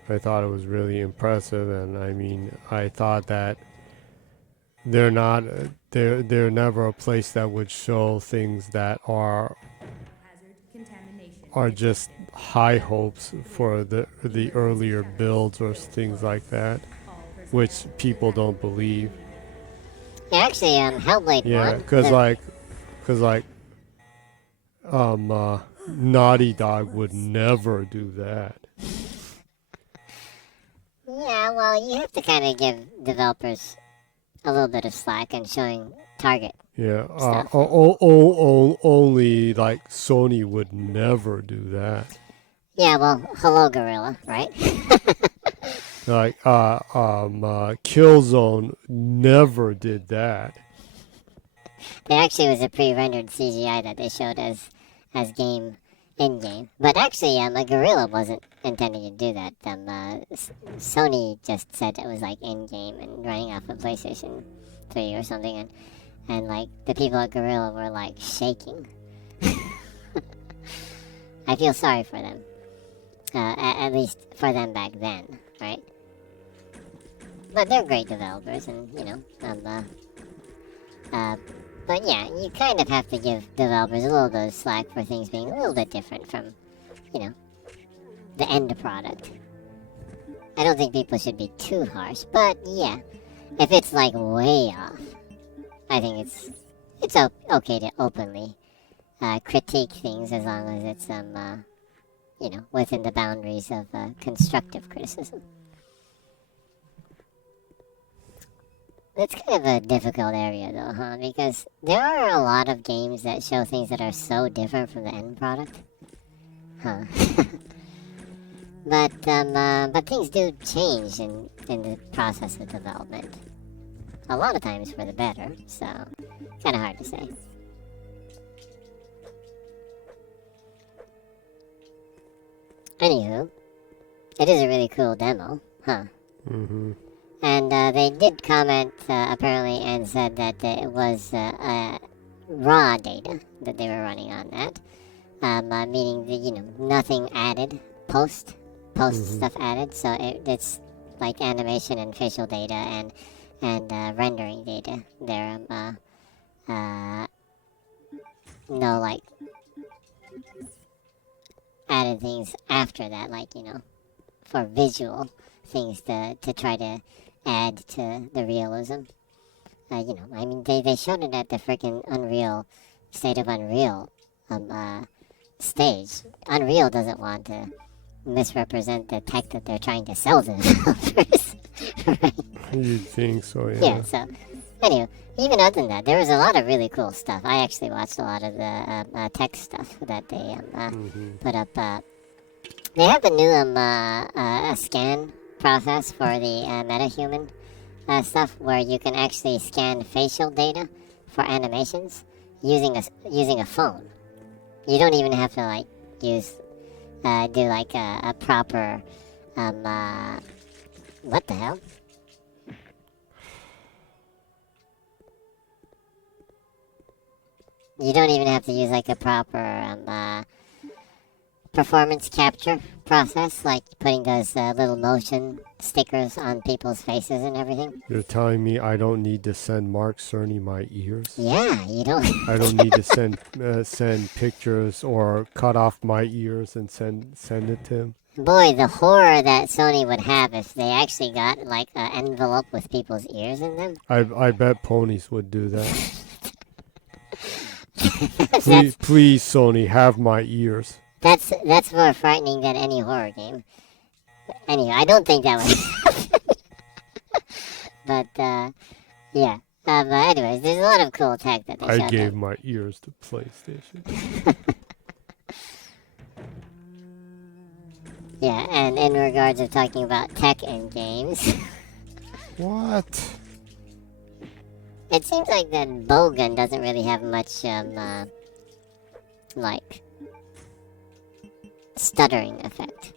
I thought it was really impressive, and I mean, I thought that they're never a place that would show things that are just high hopes for the earlier builds or things like that, which people don't believe. Yeah, actually, Hellblade 1... Yeah, because Naughty Dog would never do that. Yeah, well, you have to kind of give developers a little bit of slack and showing target. Yeah, stuff. only like Sony would never do that. Yeah, well, hello, Gorilla, right? Like, Killzone never did that. There actually was a pre-rendered CGI that they showed as game in-game. But actually, a Gorilla wasn't intending to do that. Sony just said it was like in-game and running off of PlayStation 3 or something, and like the people at Gorilla were like shaking. I feel sorry for them. At least for them back then, right? But they're great developers, and you know, but yeah, you kind of have to give developers a little bit of slack for things being a little bit different from, you know, the end product. I don't think people should be too harsh, but yeah, if it's like way off, I think it's okay to openly critique things as long as it's you know, within the boundaries of constructive criticism. It's kind of a difficult area though, huh? Because there are a lot of games that show things that are so different from the end product. Huh. But things do change in the process of development. A lot of times for the better, so kind of hard to say. Anywho, it is a really cool demo, huh? Mm-hmm. And they did comment, apparently, and said that it was raw data that they were running on that. Meaning that, you know, nothing added, post stuff added. So it's like animation and facial data and rendering data. There, no, like, added things after that, like, you know, for visual things to try to add to the realism. You know, I mean, they showed it at the freaking Unreal, State of Unreal stage. Unreal doesn't want to misrepresent the tech that they're trying to sell to developers. Right? You'd think so, yeah. Yeah, so, anyway, even other than that, there was a lot of really cool stuff. I actually watched a lot of the tech stuff that they put up. They have a new scan process for the metahuman stuff where you can actually scan facial data for animations using a phone. You don't even have to like do like a proper what the hell? You don't even have to use like a proper performance capture process, like putting those little motion stickers on people's faces and everything. You're telling me I don't need to send Mark Cerny my ears? Yeah, you don't. I don't need to send pictures or cut off my ears and send it to him. Boy, the horror that Sony would have if they actually got like an envelope with people's ears in them. I bet ponies would do that. That's Please, Sony, have my ears. that's more frightening than any horror game. Anyway, I don't think that would. But yeah. But anyways, there's a lot of cool tech that they I showed gave them. my ears to PlayStation. Yeah, and in regards of talking about tech in games, What? it seems like that bowgun doesn't really have much like stuttering effect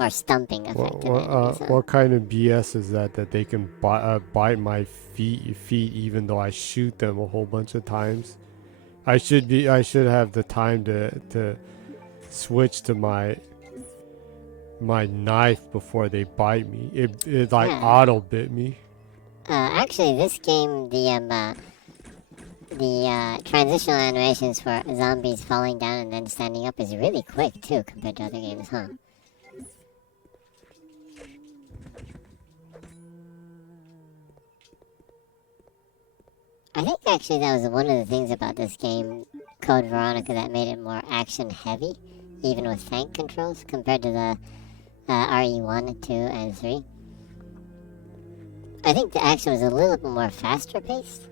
or stumping effect. in enemies, huh? What kind of BS is that they can bite my feet even though I shoot them a whole bunch of times? I should have the time to switch to my knife before they bite me. It like Yeah. auto bit me. Actually, this game, the transitional animations for zombies falling down and then standing up is really quick too compared to other games, huh? I think actually that was one of the things about this game, Code Veronica, that made it more action heavy, even with tank controls, compared to the RE1, 2, and 3. I think the action was a little bit more faster paced.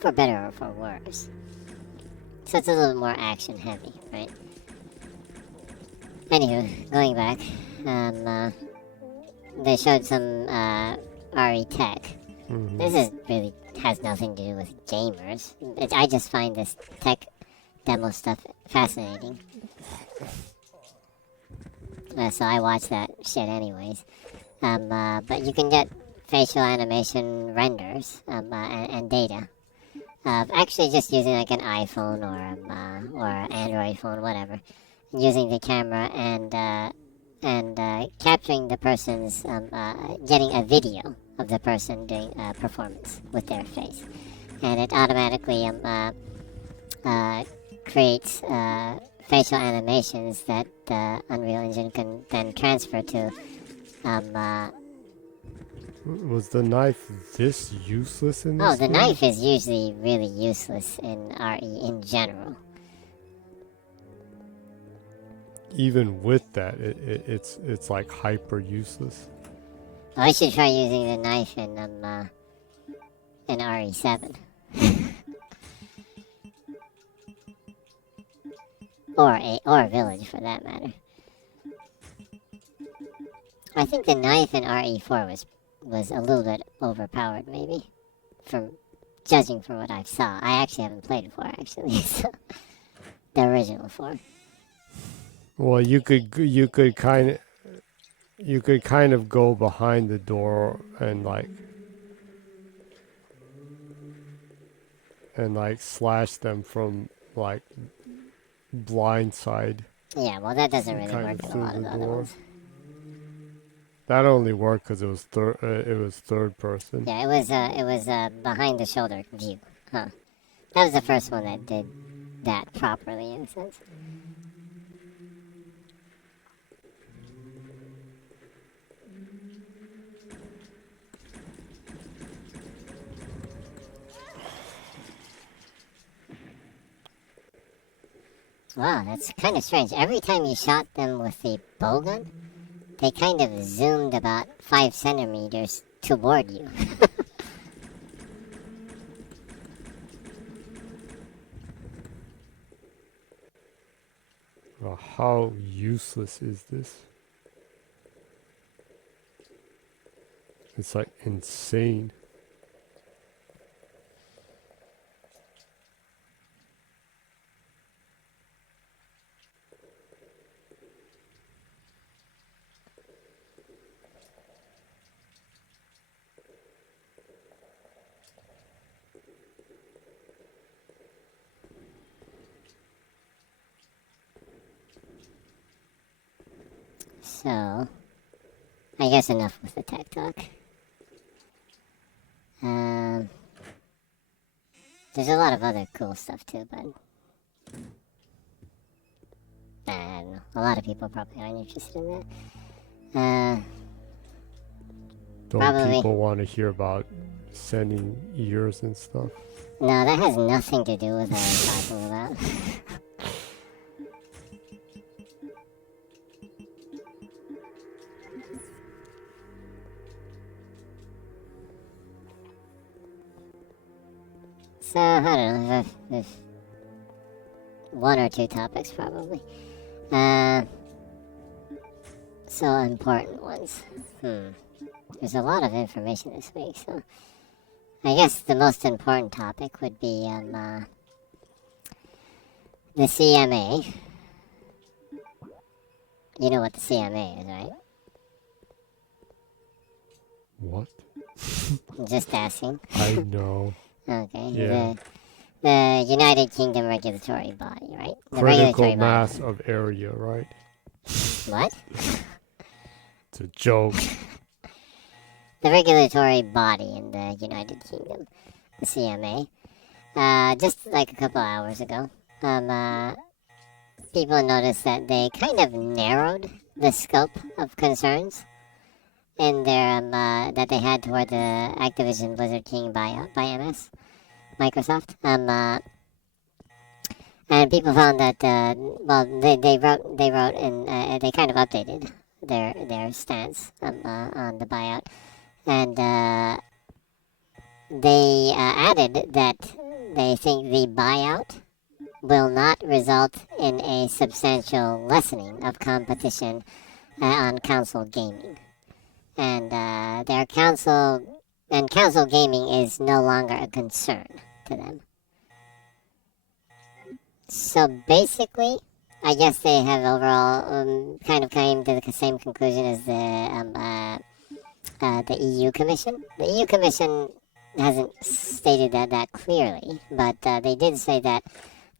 For better or for worse. So it's a little more action heavy, right? Anywho, going back, they showed some RE tech. This is really has nothing to do with gamers. I just find this tech demo stuff fascinating. So I watch that shit anyways. But you can get facial animation renders and data. Actually, just using like an iPhone or an Android phone, whatever, using the camera and capturing the person's getting a video of the person doing a performance with their face, and it automatically creates facial animations that the Unreal Engine can then transfer to. Was the knife this useless in this Oh, the game? knife is usually really useless in RE in general. Even with that, it's like hyper useless. Oh, I should try using the knife in RE7. or Village for that matter. I think the knife in RE4 was a little bit overpowered, maybe, from judging from what I saw. I actually haven't played 4 actually, so the original 4. Well, you could kind of go behind the door and slash them from like blind side. Yeah, well, that doesn't really Kind work of in a through lot of the the other door. ones. That only worked because it was third person. Yeah, it was behind the shoulder view. Huh. That was the first one that did that properly, in a sense. Wow, that's kind of strange. Every time you shot them with the bowgun, they kind of zoomed about 5 centimeters toward you. Well, how useless is this? It's like insane. So, I guess enough with the tech talk. There's a lot of other cool stuff too, but I don't know. A lot of people probably aren't interested in that. Don't Probably. people want to hear about sending ears and stuff? No, that has nothing to do with what I'm talking about. So, I don't know, if one or two topics probably. So important ones. There's a lot of information this week, so I guess the most important topic would be the CMA. You know what the CMA is, right? What? Just asking. I know. Okay. Yeah. The United Kingdom regulatory body, right? The Critical regulatory mass body. of area, right? What? It's a joke. The regulatory body in the United Kingdom, the CMA. Just like a couple hours ago, people noticed that they kind of narrowed the scope of concerns in their that they had toward the Activision Blizzard King buyout by Microsoft. And people found that they wrote and they kind of updated their stance on the buyout, and they added that they think the buyout will not result in a substantial lessening of competition on console gaming. And their console gaming is no longer a concern to them. So basically, I guess they have overall kind of came to the same conclusion as the EU Commission. The EU Commission hasn't stated that clearly, but they did say that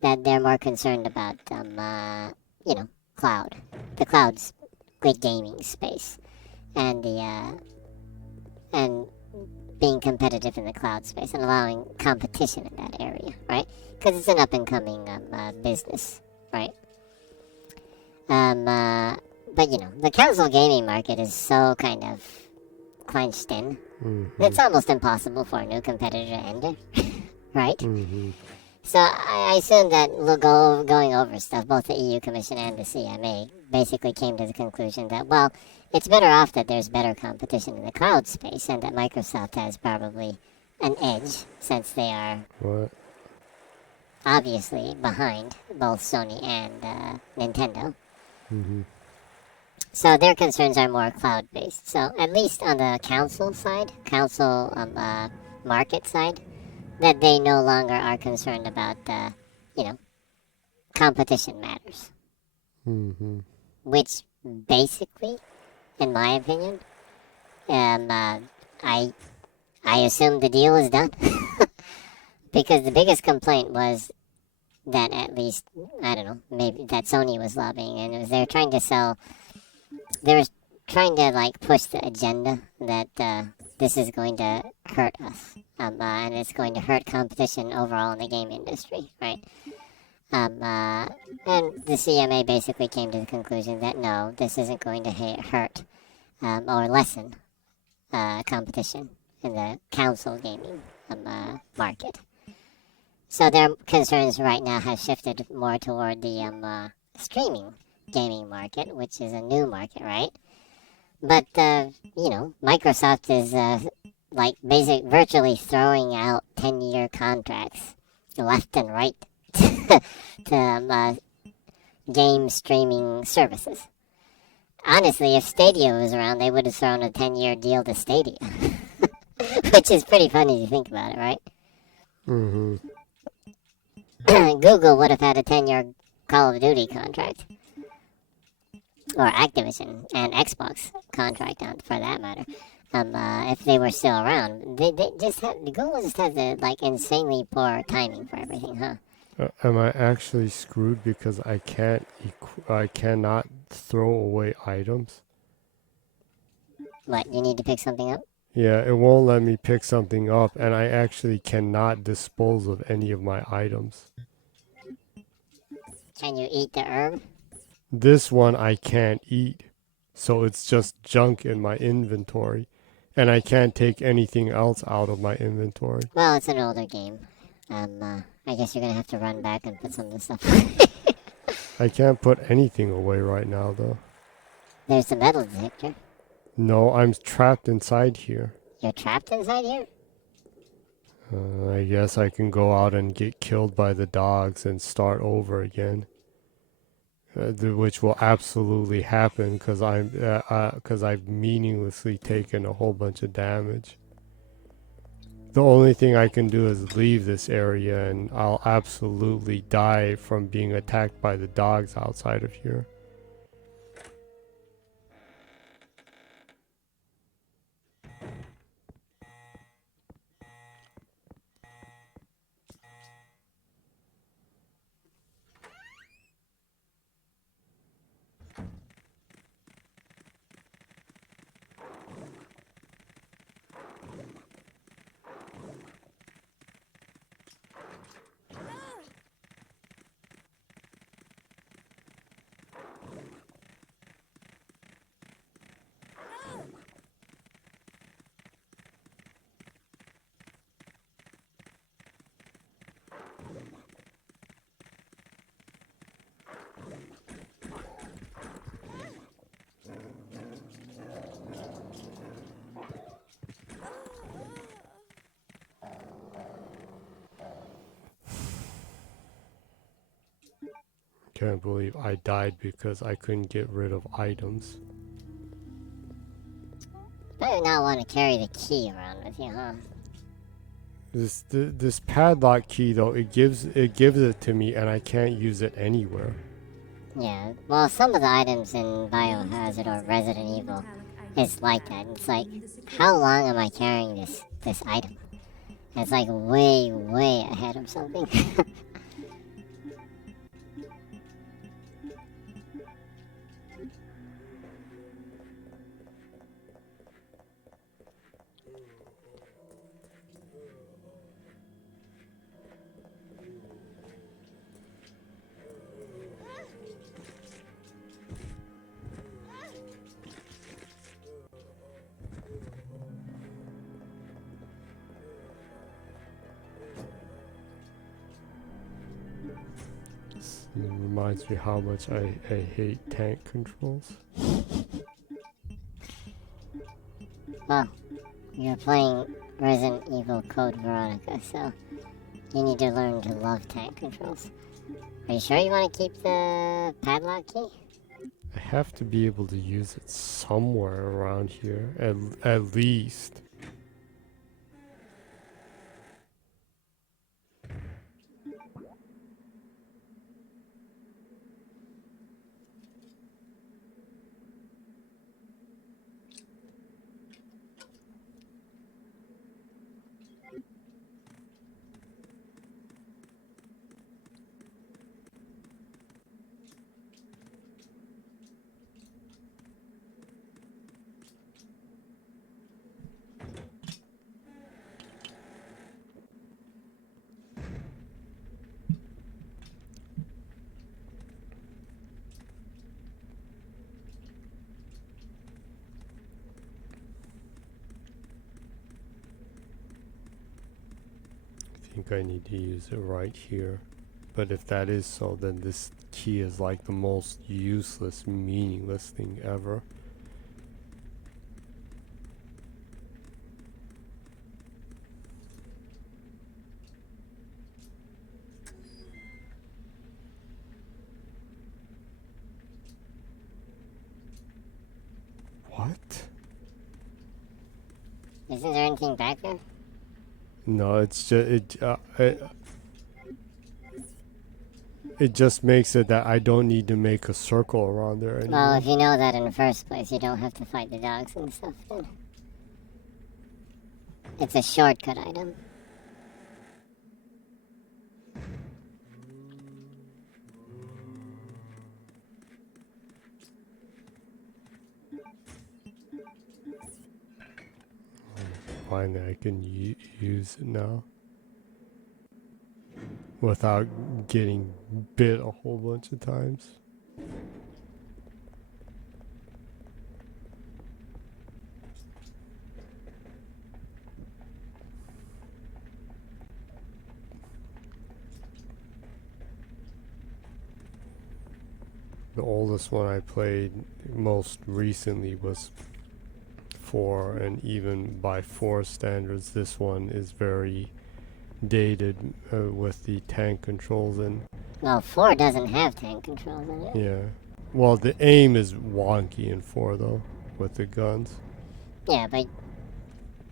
they're more concerned about cloud, the cloud's great gaming space, and and being competitive in the cloud space and allowing competition in that area, right? Because it's an up and coming business, right? But the console gaming market is so kind of clenched in. Mm-hmm. It's almost impossible for a new competitor to enter, right? Mm-hmm. So I assume that going over stuff, both the EU Commission and the CMA basically came to the conclusion that, well, it's better off that there's better competition in the cloud space and that Microsoft has probably an edge since they are What? obviously behind both Sony and Nintendo. Mm-hmm. So their concerns are more cloud-based. So at least on the console market side, that they no longer are concerned about, competition matters. Mm-hmm. Which basically, in my opinion, I assume the deal is done. Because the biggest complaint was that at least, I don't know, maybe that Sony was lobbying, and it was they were trying to push the agenda that this is going to hurt us, and it's going to hurt competition overall in the game industry, right? And the CMA basically came to the conclusion that no, this isn't going to hurt or lessen competition in the console gaming market. So their concerns right now have shifted more toward the streaming gaming market, which is a new market, right? But Microsoft is virtually throwing out 10-year contracts left and right to game streaming services. Honestly, if Stadia was around, they would have thrown a 10-year deal to Stadia, which is pretty funny to think about it, right? Mm-hmm. Google would have had a 10-year Call of Duty contract. Or Activision and Xbox contract, for that matter. If they were still around. Google just has the insanely poor timing for everything, huh? Am I actually screwed because I cannot throw away items. What, you need to pick something up? Yeah, it won't let me pick something up, and I actually cannot dispose of any of my items. Can you eat the herb? This one I can't eat, so it's just junk in my inventory, and I can't take anything else out of my inventory. Well, it's an older game. I guess you're gonna have to run back and put some of the stuff. I can't put anything away right now, though. There's the metal detector. No, I'm trapped inside here. You're trapped inside here? I guess I can go out and get killed by the dogs and start over again. Which will absolutely happen because I've meaninglessly taken a whole bunch of damage. The only thing I can do is leave this area, and I'll absolutely die from being attacked by the dogs outside of here. Can't believe I died because I couldn't get rid of items. Better not want to carry the key around with you, huh? This padlock key though, it gives it to me, and I can't use it anywhere. Yeah, well, some of the items in Biohazard or Resident Evil is like that. It's like, how long am I carrying this item? It's like way ahead of something. It reminds me how much I hate tank controls. Well, you're playing Resident Evil Code Veronica, so you need to learn to love tank controls. Are you sure you want to keep the padlock key? I have to be able to use it somewhere around here, at least. I think I need to use it right here. But if that is so, then this key is like the most useless, meaningless thing ever. What? Isn't there anything back there? No, it's just it just makes it that I don't need to make a circle around there anymore. Well, if you know that in the first place, you don't have to fight the dogs and stuff then. It's a shortcut item. finally I can use it now without getting bit a whole bunch of times. The oldest one I played most recently was 4, and even by 4 standards, this one is very dated with the tank controls in. Well, 4 doesn't have tank controls in it. Yeah. Well, the aim is wonky in 4 though, with the guns. Yeah, but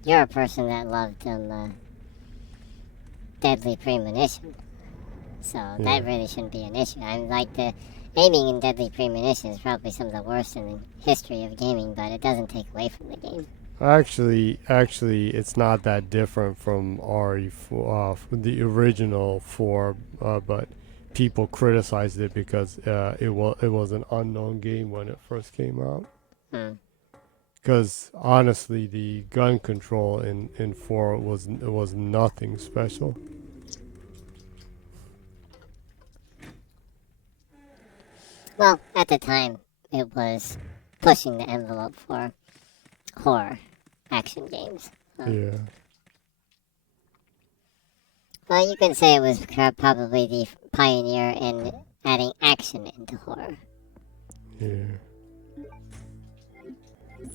you're a person that loved Deadly Premonition. So that really shouldn't be an issue. I mean, like, the aiming in Deadly Premonition is probably some of the worst in the history of gaming, but it doesn't take away from the game. Actually, it's not that different from RE4, the original 4, but people criticized it because it was an unknown game when it first came out. Because honestly, the gun control in 4 was nothing special. Well, at the time, it was pushing the envelope for horror action games. Yeah. Well, you can say it was probably the pioneer in adding action into horror. Yeah.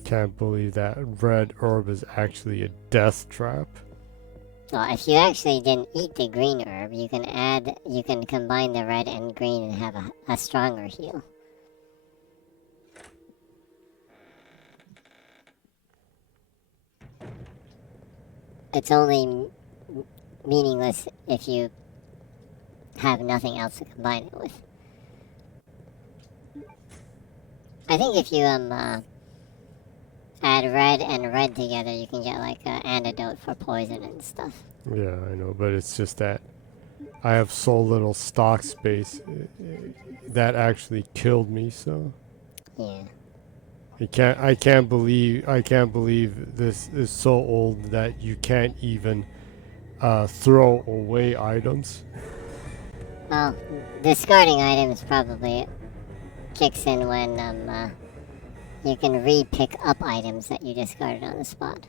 Can't believe that red herb is actually a death trap. Well, if you actually didn't eat the green herb, you can combine the red and green and have a stronger heal. It's only meaningless if you have nothing else to combine it with. I think if you add red and red together, you can get like an antidote for poison and stuff. Yeah, I know, but it's just that I have so little stock space that actually killed me. So yeah, I can't believe this is so old that you can't even throw away items. Well, discarding items probably kicks in when you can re-pick up items that you discarded on the spot.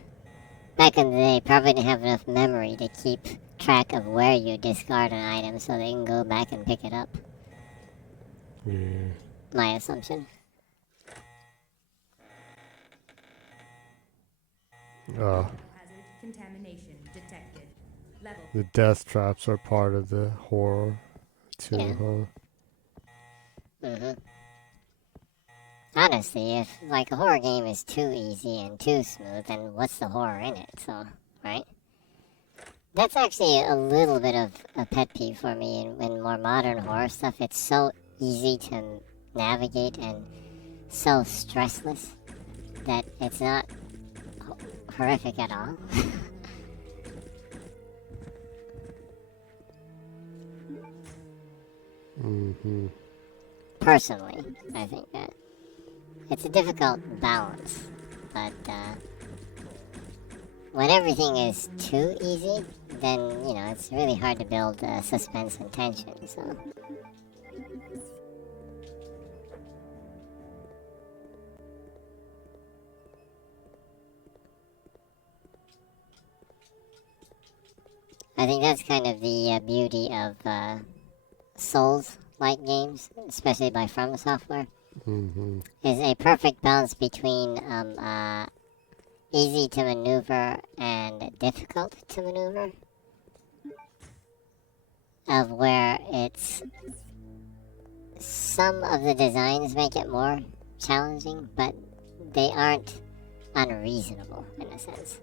Back in the day, probably didn't have enough memory to keep track of where you discard an item so they can go back and pick it up. Yeah. My assumption. Hazard contamination detected. Level. The death traps are part of the horror too, huh? Mm-hmm. Honestly, if like a horror game is too easy and too smooth, then what's the horror in it? So, right? That's actually a little bit of a pet peeve for me in more modern horror stuff. It's so easy to navigate and so stressless that it's not horrific at all. Mm-hmm. Personally, I think that it's a difficult balance, but when everything is too easy, then, you know, it's really hard to build suspense and tension, so. I think that's kind of the beauty of Souls-like games, especially by From Software. Mm-hmm. Is a perfect balance between easy to maneuver and difficult to maneuver. Of where it's some of the designs make it more challenging, but they aren't unreasonable in a sense.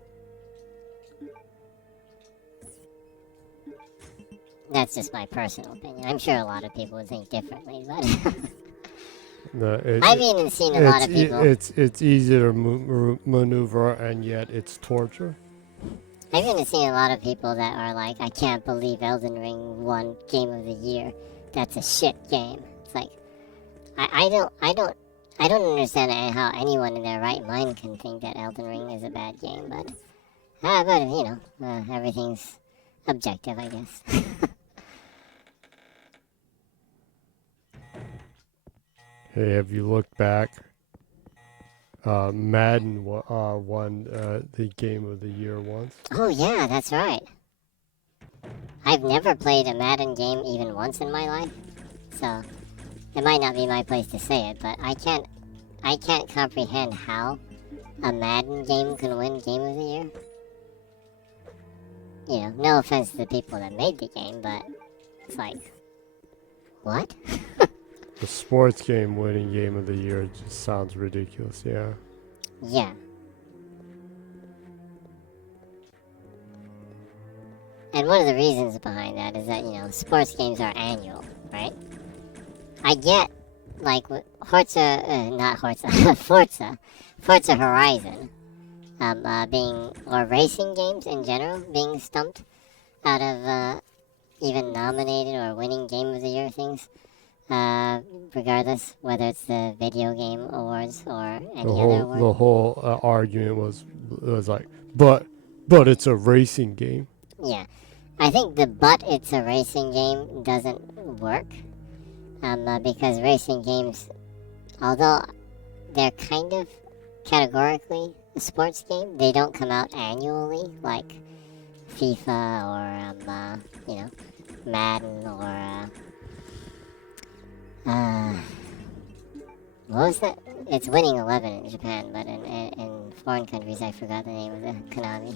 That's just my personal opinion. I'm sure a lot of people would think differently, but I've even seen a lot of people. It's easy to maneuver, and yet it's torture. I've even seen a lot of people that are like, I can't believe Elden Ring won Game of the Year. That's a shit game. It's like, I don't understand how anyone in their right mind can think that Elden Ring is a bad game, but But, you know, everything's objective, I guess. Hey, have you looked back? Madden won the Game of the Year once. Oh, yeah, that's right. I've never played a Madden game even once in my life, so it might not be my place to say it, but I can't comprehend how a Madden game can win Game of the Year. You know, no offense to the people that made the game, but it's like, what? The sports game winning Game of the Year just sounds ridiculous, yeah. Yeah. And one of the reasons behind that is that, you know, sports games are annual, right? I get, like, Forza Horizon, or racing games in general, being stumped out of, even nominated or winning Game of the Year things, regardless whether it's the video game awards or any other award. The whole argument was like, but it's a racing game. Yeah. I think the "but it's a racing game" doesn't work, because racing games, although they're kind of categorically a sports game, they don't come out annually like FIFA or, you know, Madden or, what was that? It's Winning 11 in Japan, but in foreign countries I forgot the name of the Konami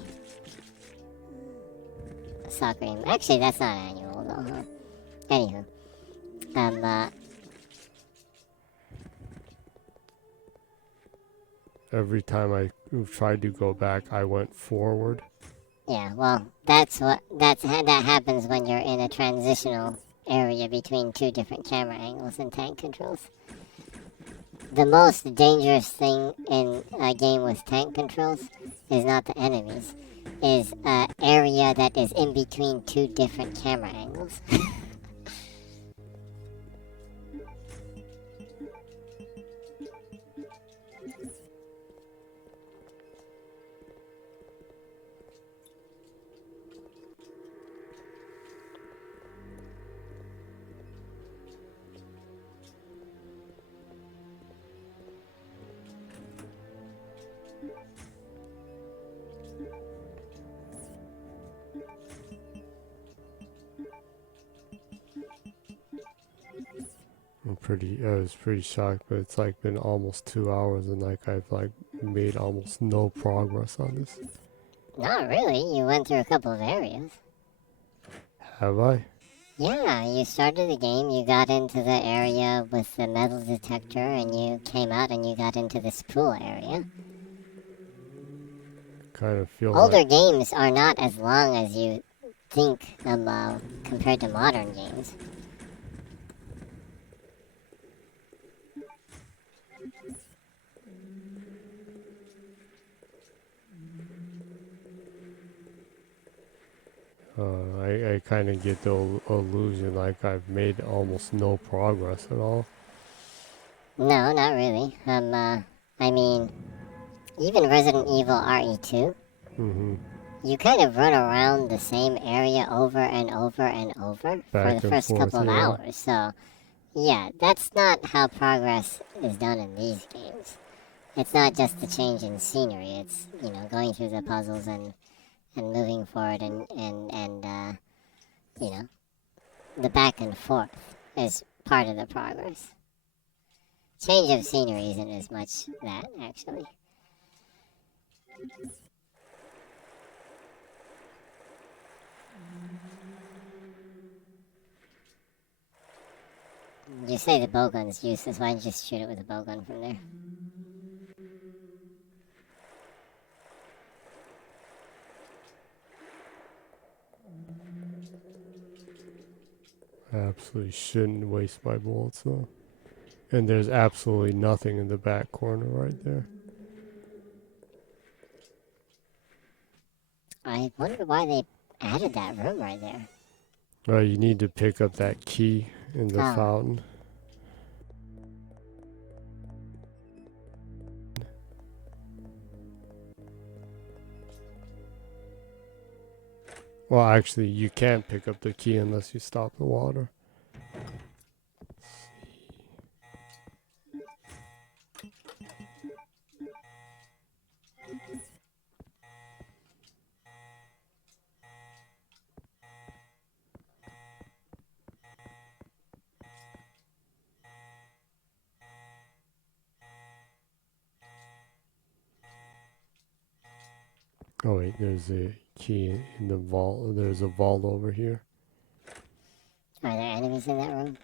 soccer game. Actually, that's not annual though, huh? Anywho. Every time I tried to go back, I went forward. Yeah, well, that happens when you're in a transitional area between two different camera angles and tank controls. The most dangerous thing in a game with tank controls is not the enemies, is an area that is in between two different camera angles. I was pretty shocked, but it's like been almost 2 hours and like I've like made almost no progress on this. Not really, you went through a couple of areas. Have I? Yeah, you started the game, you got into the area with the metal detector, and you came out and you got into this pool area. Kind of feel Older like games are not as long as you think compared to modern games. I kind of get the illusion like I've made almost no progress at all. No, not really. I mean, even Resident Evil RE2, you kind of run around the same area over and over and over for the first couple of hours. So, yeah, that's not how progress is done in these games. It's not just the change in scenery. It's, you know, going through the puzzles and moving forward and you know, the back and forth is part of the progress. Change of scenery isn't as much that, actually. You say the bowgun's useless, why don't you just shoot it with a bowgun from there? I absolutely shouldn't waste my bullets though. And there's absolutely nothing in the back corner right there. I wonder why they added that room right there. You need to pick up that key in the fountain. Well, actually, you can't pick up the key unless you stop the water. Oh wait, there's a key in the vault. There's a vault over here. Are there enemies in that room?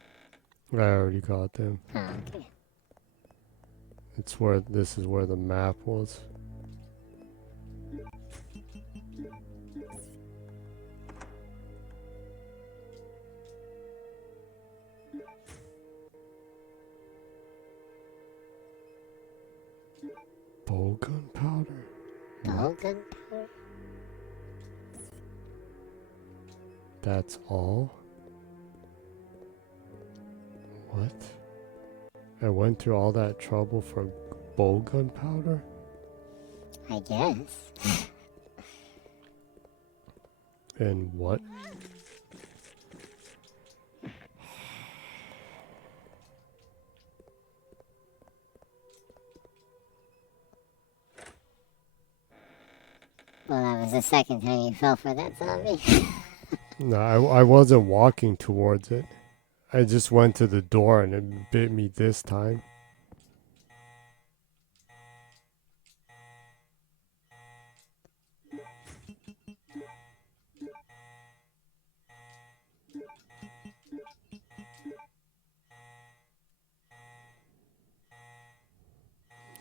I already got them. Oh, okay. It's where this is where the map was. Bow gunpowder. Ball gunpowder? That's all? What? I went through all that trouble for bow gunpowder? I guess. And what? Well, that was the second time you fell for that zombie. No, I wasn't walking towards it. I just went to the door and it bit me this time.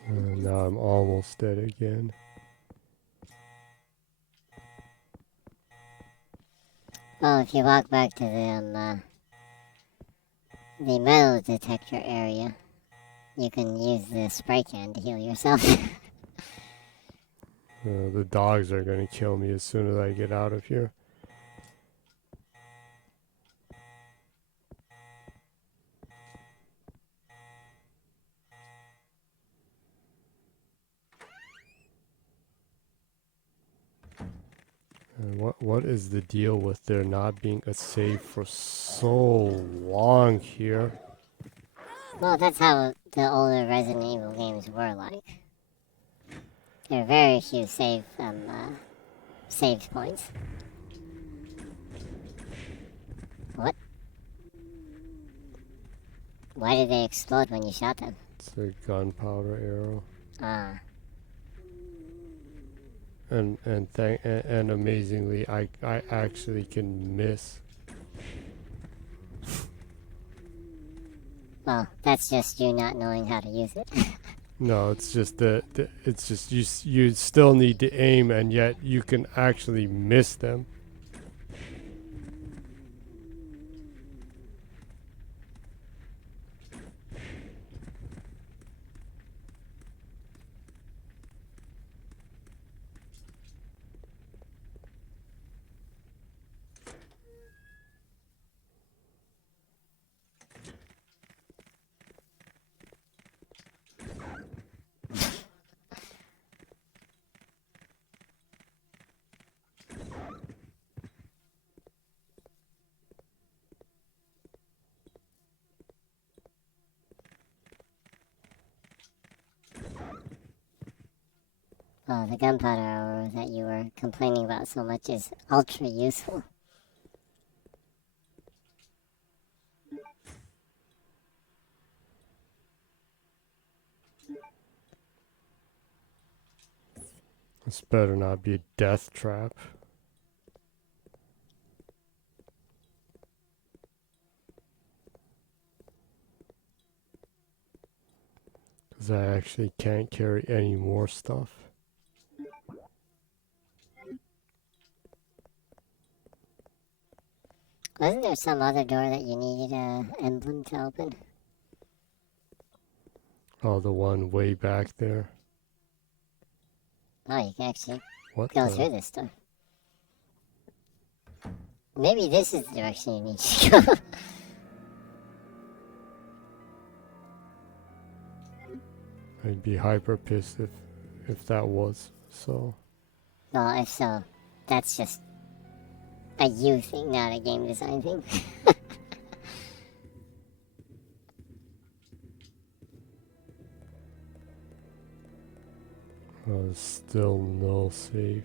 And now I'm almost dead again. Well, if you walk back to the metal detector area, you can use the spray can to heal yourself. The dogs are gonna kill me as soon as I get out of here. What is the deal with there not being a save for so long here? Well, that's how the older Resident Evil games were like. There are very few save points. What? Why did they explode when you shot them? It's a gunpowder arrow. Ah. And amazingly, I actually can miss. Well, that's just you not knowing how to use it. No, it's just it's just you still need to aim, and yet you can actually miss them. Oh, the gunpowder arrow that you were complaining about so much is ultra useful. This better not be a death trap. Because I actually can't carry any more stuff. Wasn't there some other door that you needed an emblem to open? Oh, the one way back there. Oh, you can actually What go the? through this door. Maybe this is the direction you need to go. I'd be hyper pissed if that was so. Well, if so, that's just a you thing, not a game design thing. Still no save.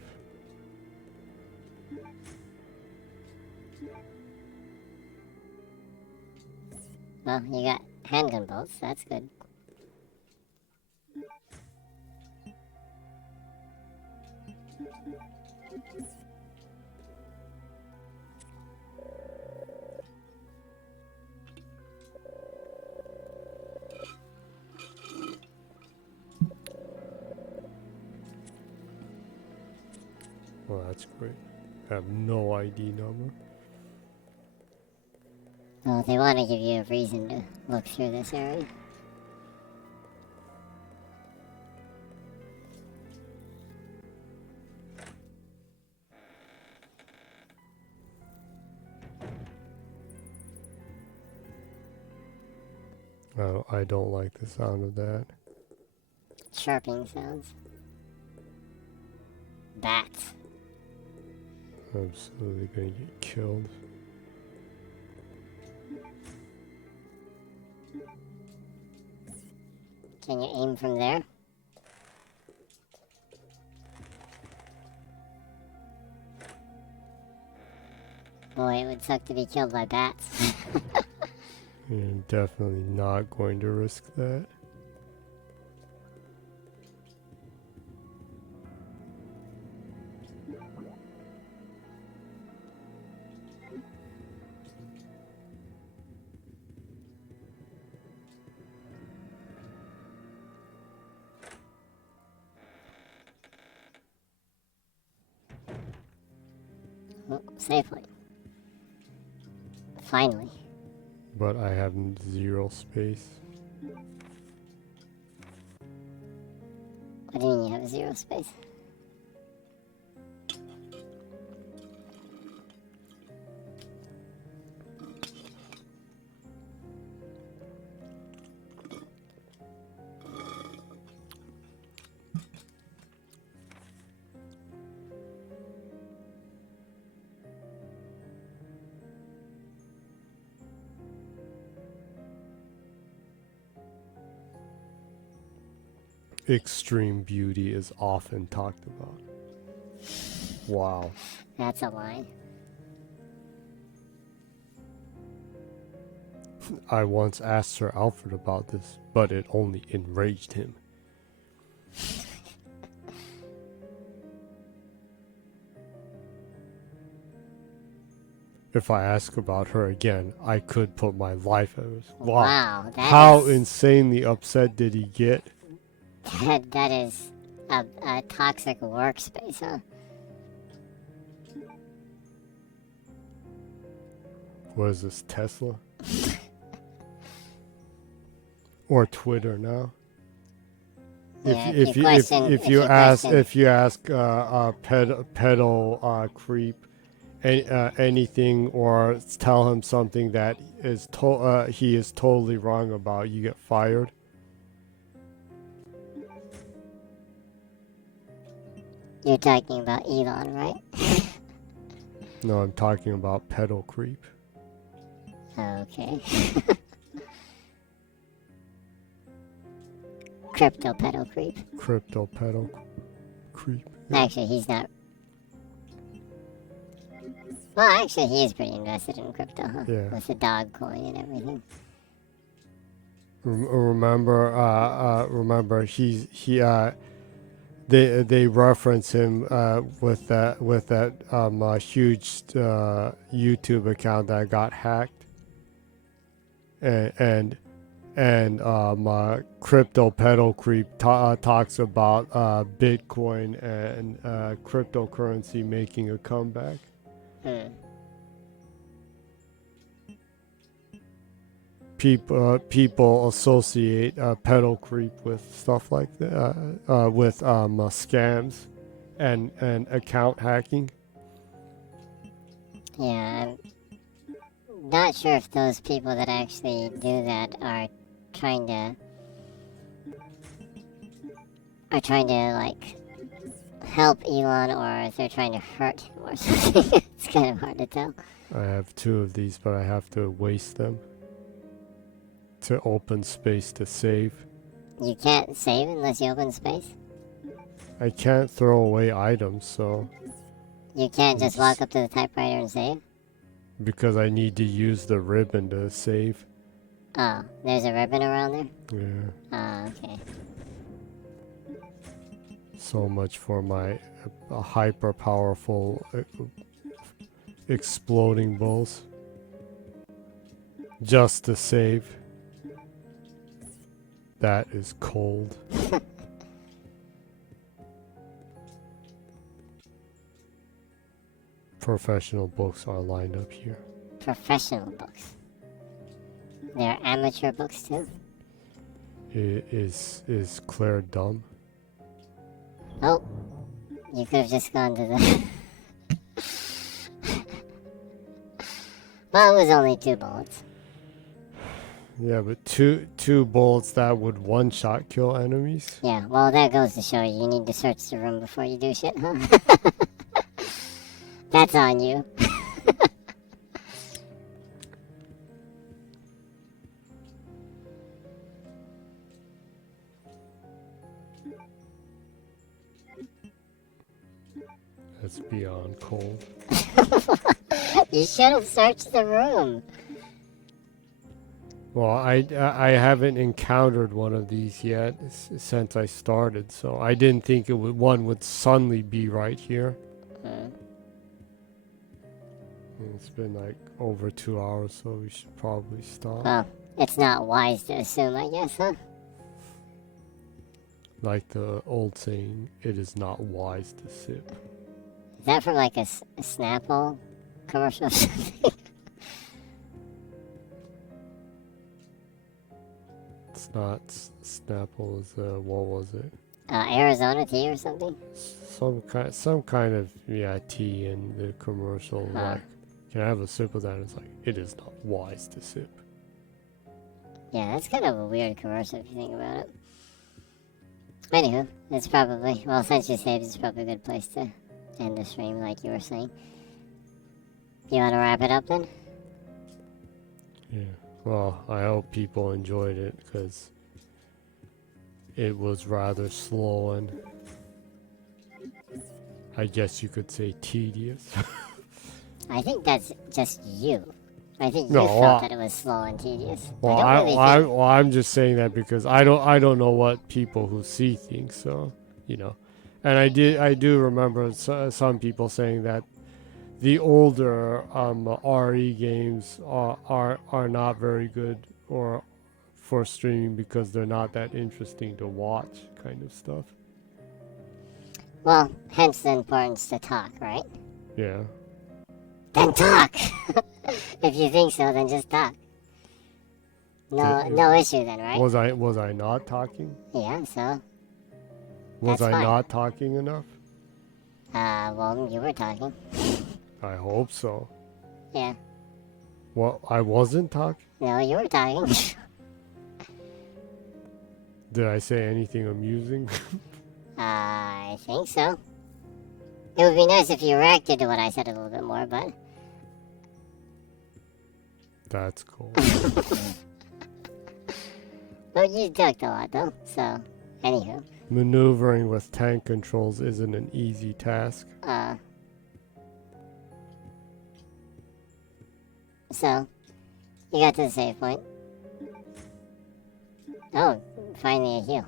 Well, you got handgun bolts, that's good. Well, that's great. I have no ID number. Well, they want to give you a reason to look through this area. Oh, I don't like the sound of that. Chirping sounds. Bats. I'm absolutely gonna get killed. Can you aim from there? Boy, it would suck to be killed by bats. I'm definitely not going to risk that. Oh, safely. Finally. But I have zero space. What do you mean you have zero space? Extreme beauty is often talked about. Wow. That's a lie. I once asked Sir Alfred about this, but it only enraged him. If I ask about her again, I could put my life at risk. Wow, How insanely upset did he get? That is a toxic workspace, huh? What is this, Tesla? Or Twitter now? Yeah, If you ask pedal creep anything, or tell him something that is he is totally wrong about, you get fired. You're talking about Elon, right? No, I'm talking about pedal creep. Okay. Crypto pedal creep. Crypto pedal creep. Actually, he's not. Well, actually, he is pretty invested in crypto, huh? Yeah. With the dog coin and everything. Remember, they reference him with that huge YouTube account that got hacked, and crypto pedal creep talks about Bitcoin and cryptocurrency making a comeback. People associate pedal creep with stuff like that, with scams and account hacking. Yeah, I'm not sure if those people that actually do that are trying to like help Elon or if they're trying to hurt him or something. It's kind of hard to tell. I have 2 of these, but I have to waste them to open space to save. You can't save unless you open space. I can't throw away items, so You can't just walk up to the typewriter and save. because I need to use the ribbon to save. Oh, there's a ribbon around there? Yeah. Oh, okay. So much for my hyper powerful exploding balls. Just to save. That is cold. Professional books are lined up here. Professional books. They're amateur books too. Is Claire dumb? Oh, you could have just gone to the... Well, it was only 2 bullets. Yeah, but two bullets that would one-shot kill enemies. Yeah, well, that goes to show you need to search the room before you do shit, huh? That's on you. That's beyond cold. You should have searched the room. Well, I haven't encountered one of these yet since I started, so I didn't think one would suddenly be right here. It's been like over 2 hours, so we should probably stop. Well, it's not wise to assume, I guess, huh? Like the old saying, it is not wise to sip. Is that from like a Snapple commercial or something? It's not Snapple. What was it? Arizona tea or something? Some kind of tea in the commercial. Huh. Like, can I have a sip of that? It's like, it is not wise to sip. Yeah, that's kind of a weird commercial if you think about it. Anywho, it's probably, well, since you saved, it's probably a good place to end the stream, like you were saying. You want to wrap it up then? Yeah. Well, I hope people enjoyed it because it was rather slow and I guess you could say tedious. I think that's just you. I think you No, felt that it was slow and tedious. Well, I don't really think... I'm just saying that because I don't know what people who see think, so you know. And I do remember some people saying that the older RE games are not very good or for streaming because they're not that interesting to watch, kind of stuff. Well, hence the importance to talk, right? Yeah. Then talk! If you think so, then just talk. No issue then, right? Was I not talking? Yeah, so... Was That's I fine. not talking enough? Well, you were talking. I hope so. Yeah. Well, I wasn't talking? No, you were talking. Did I say anything amusing? I think so. It would be nice if you reacted to what I said a little bit more, but... That's cool. Well, you talked a lot, though, so... Anywho. Maneuvering with tank controls isn't an easy task. So, you got to the save point. Oh, finally a heal.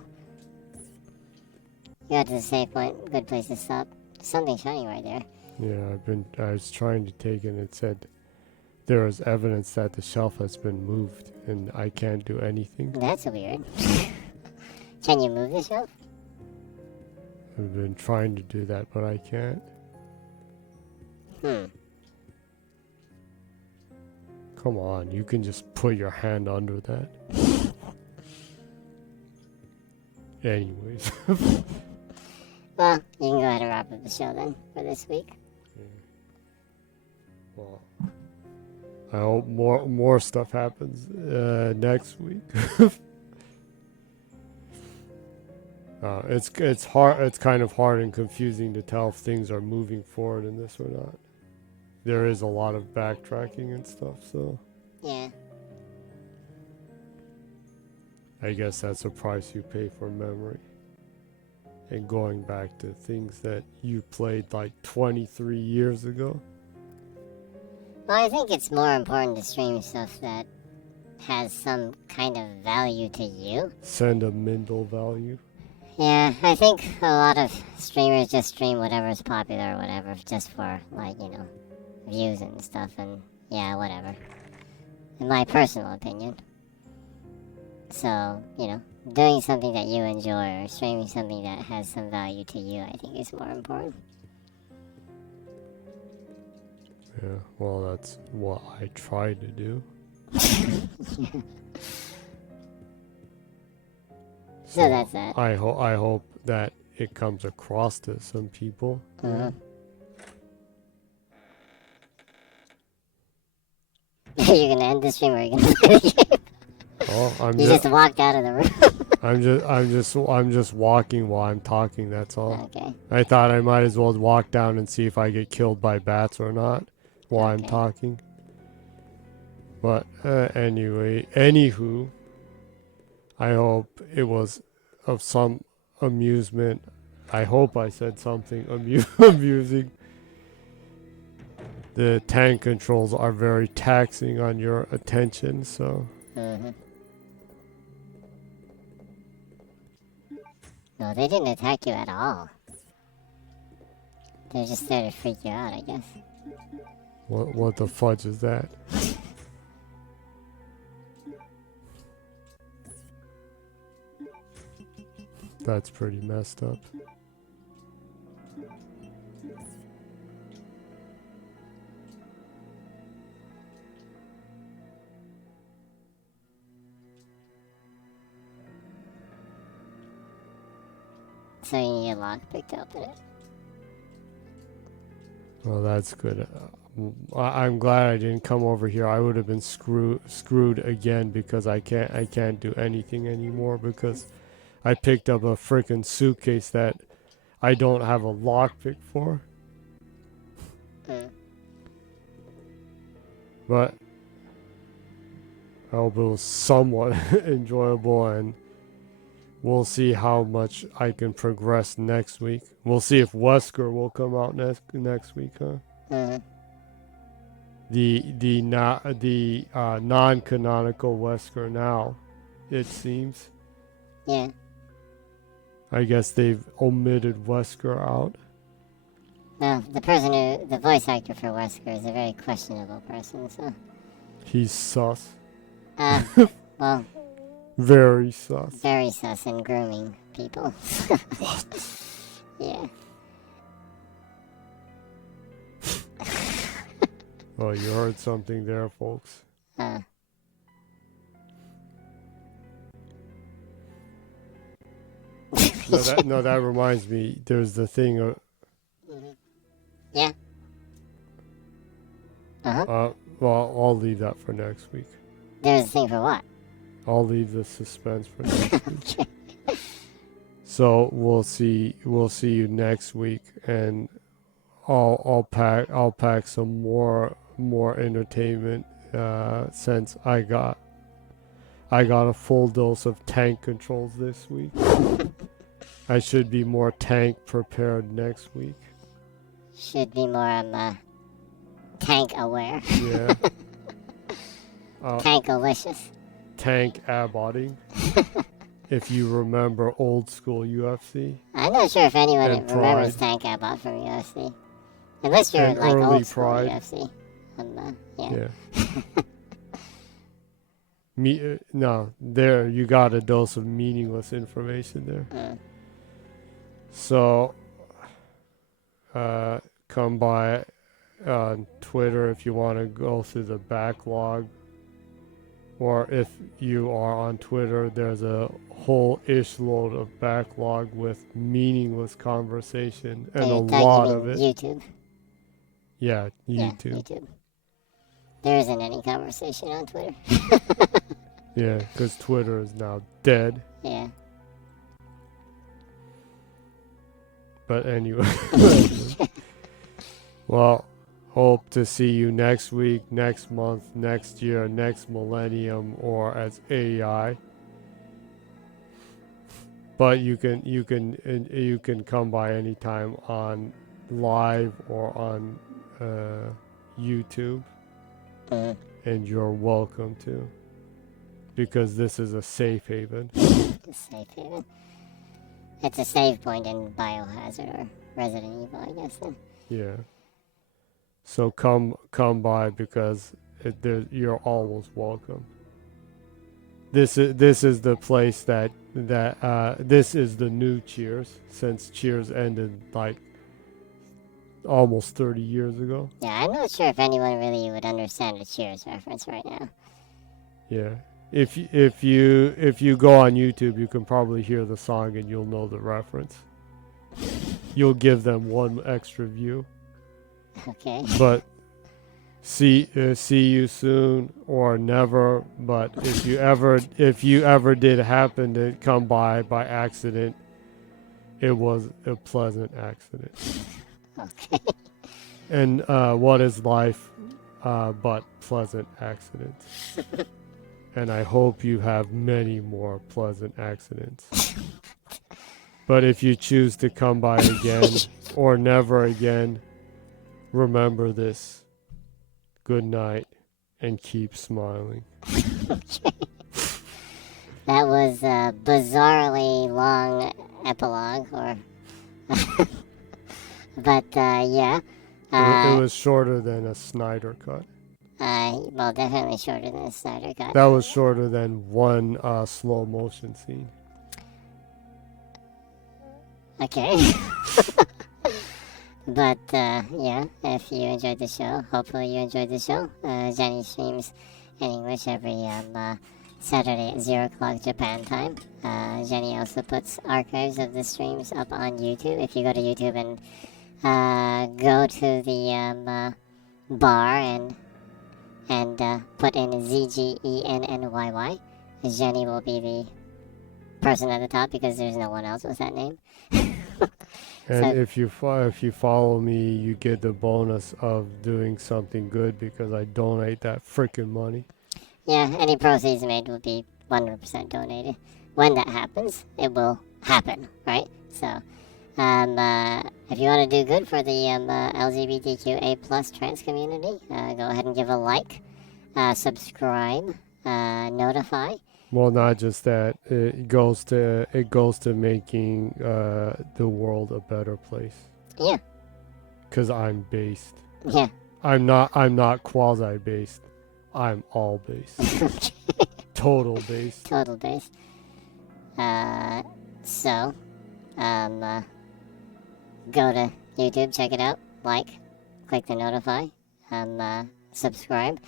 You got to the save point. Good place to stop. Something shiny right there. Yeah, I was trying to take it and it said there is evidence that the shelf has been moved and I can't do anything. That's weird. Can you move the shelf? I've been trying to do that, but I can't. Come on, you can just put your hand under that. Anyways. Well, you can go ahead and wrap up the show then for this week. Well, I hope more stuff happens next week. It's hard. It's kind of hard and confusing to tell if things are moving forward in this or not. There is a lot of backtracking and stuff, so Yeah. I guess that's the price you pay for memory. And going back to things that you played like 23 years ago. Well, I think it's more important to stream stuff that has some kind of value to you. Sentimental value. Yeah, I think a lot of streamers just stream whatever's popular or whatever, just for, like, you know, views and stuff, and yeah, whatever. In my personal opinion. So, you know, doing something that you enjoy or streaming something that has some value to you, I think is more important. Yeah, well, that's what I try to do. So that's that. I hope that it comes across to some people. Uh-huh. You're gonna end the stream or are you gonna Oh, You just walked out of the room. I'm just walking while I'm talking. That's all. Okay. I thought I might as well walk down and see if I get killed by bats or not while I'm talking. But anyway, anywho, I hope it was of some amusement. I hope I said something amusing. The tank controls are very taxing on your attention, so. Mm-hmm. No, they didn't attack you at all. They're just there to freak you out, I guess. What the fudge is that? That's pretty messed up. So you need a lockpick to open it. Well, that's good. I'm glad I didn't come over here. I would have been screwed again because I can't do anything anymore because I picked up a freaking suitcase that I don't have a lockpick for. But I hope it was somewhat enjoyable, and we'll see how much I can progress next week. We'll see if Wesker will come out next week, huh? The non-canonical Wesker now, it seems. Yeah. I guess they've omitted Wesker out. Well, the voice actor for Wesker is a very questionable person, so. He's sus. Well. Very sus. Very sus and grooming people. What? Yeah. Oh, you heard something there, folks. No, that reminds me. There's the thing. Yeah. Well, I'll leave that for next week. There's a thing for what? I'll leave the suspense for next week. So we'll see you next week, and I'll pack some more entertainment since I got a full dose of tank controls this week. I should be more tank prepared next week. Should be more tank aware. Yeah. Tankalicious. Tank Abotting. If you remember old school UFC. I'm not sure if anyone And remembers Pride. Tank Abott from UFC. Unless you're And like early old school Pride. UFC. Yeah. No, there you got a dose of meaningless information there. So, come by on Twitter if you want to go through the backlog. Or if you are on Twitter, there's a whole load of backlog with meaningless conversation and a lot of it. YouTube. Yeah, YouTube. Yeah, YouTube. There isn't any conversation on Twitter. Yeah, because Twitter is now dead. Yeah. But anyway. Well, hope to see you next week, next month, next year, next millennium, or as AI. But you can come by anytime on live or on YouTube, and you're welcome to, because this is a safe haven. A safe haven. It's a save point in Biohazard or Resident Evil, I guess. Then. Yeah. So come by, because you're always welcome. This is the place that this is the new Cheers, since Cheers ended like almost 30 years ago. Yeah, I'm not sure if anyone really would understand the Cheers reference right now. Yeah. If you go on YouTube, you can probably hear the song and you'll know the reference. You'll give them one extra view. Okay. But see you soon or never. But if you ever did happen to come by accident, it was a pleasant accident. Okay. And what is life but pleasant accidents? And I hope you have many more pleasant accidents. But if you choose to come by again or never again, remember this. Good night and keep smiling. Okay. That was a bizarrely long epilogue, or but yeah. It was shorter than a Snyder cut. Well, definitely shorter than a Snyder cut. That was shorter than one slow motion scene. Okay. But yeah, if you enjoyed the show, hopefully you enjoyed the show. Jenny streams in English every Saturday at 0 o'clock Japan time. Jenny also puts archives of the streams up on YouTube. If you go to YouTube and go to the bar and put in ZGENNYY, Jenny will be the person at the top, because there's no one else with that name. And So- if you follow me, you get the bonus of doing something good, because I donate that freaking money. Yeah, any proceeds made will be 100% donated. When that happens, it will happen, right? So, if you want to do good for the LGBTQA plus trans community, go ahead and give a like, subscribe, notify. Well, not just that. It goes to making the world a better place. Yeah, 'Cause I'm based. yeah. I'm not quasi based. I'm all based. Total based. Total base. So, go to YouTube, check it out, like, click the notify, subscribe.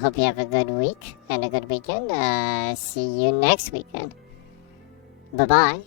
Hope you have a good week and a good weekend. See you next weekend. Bye-bye.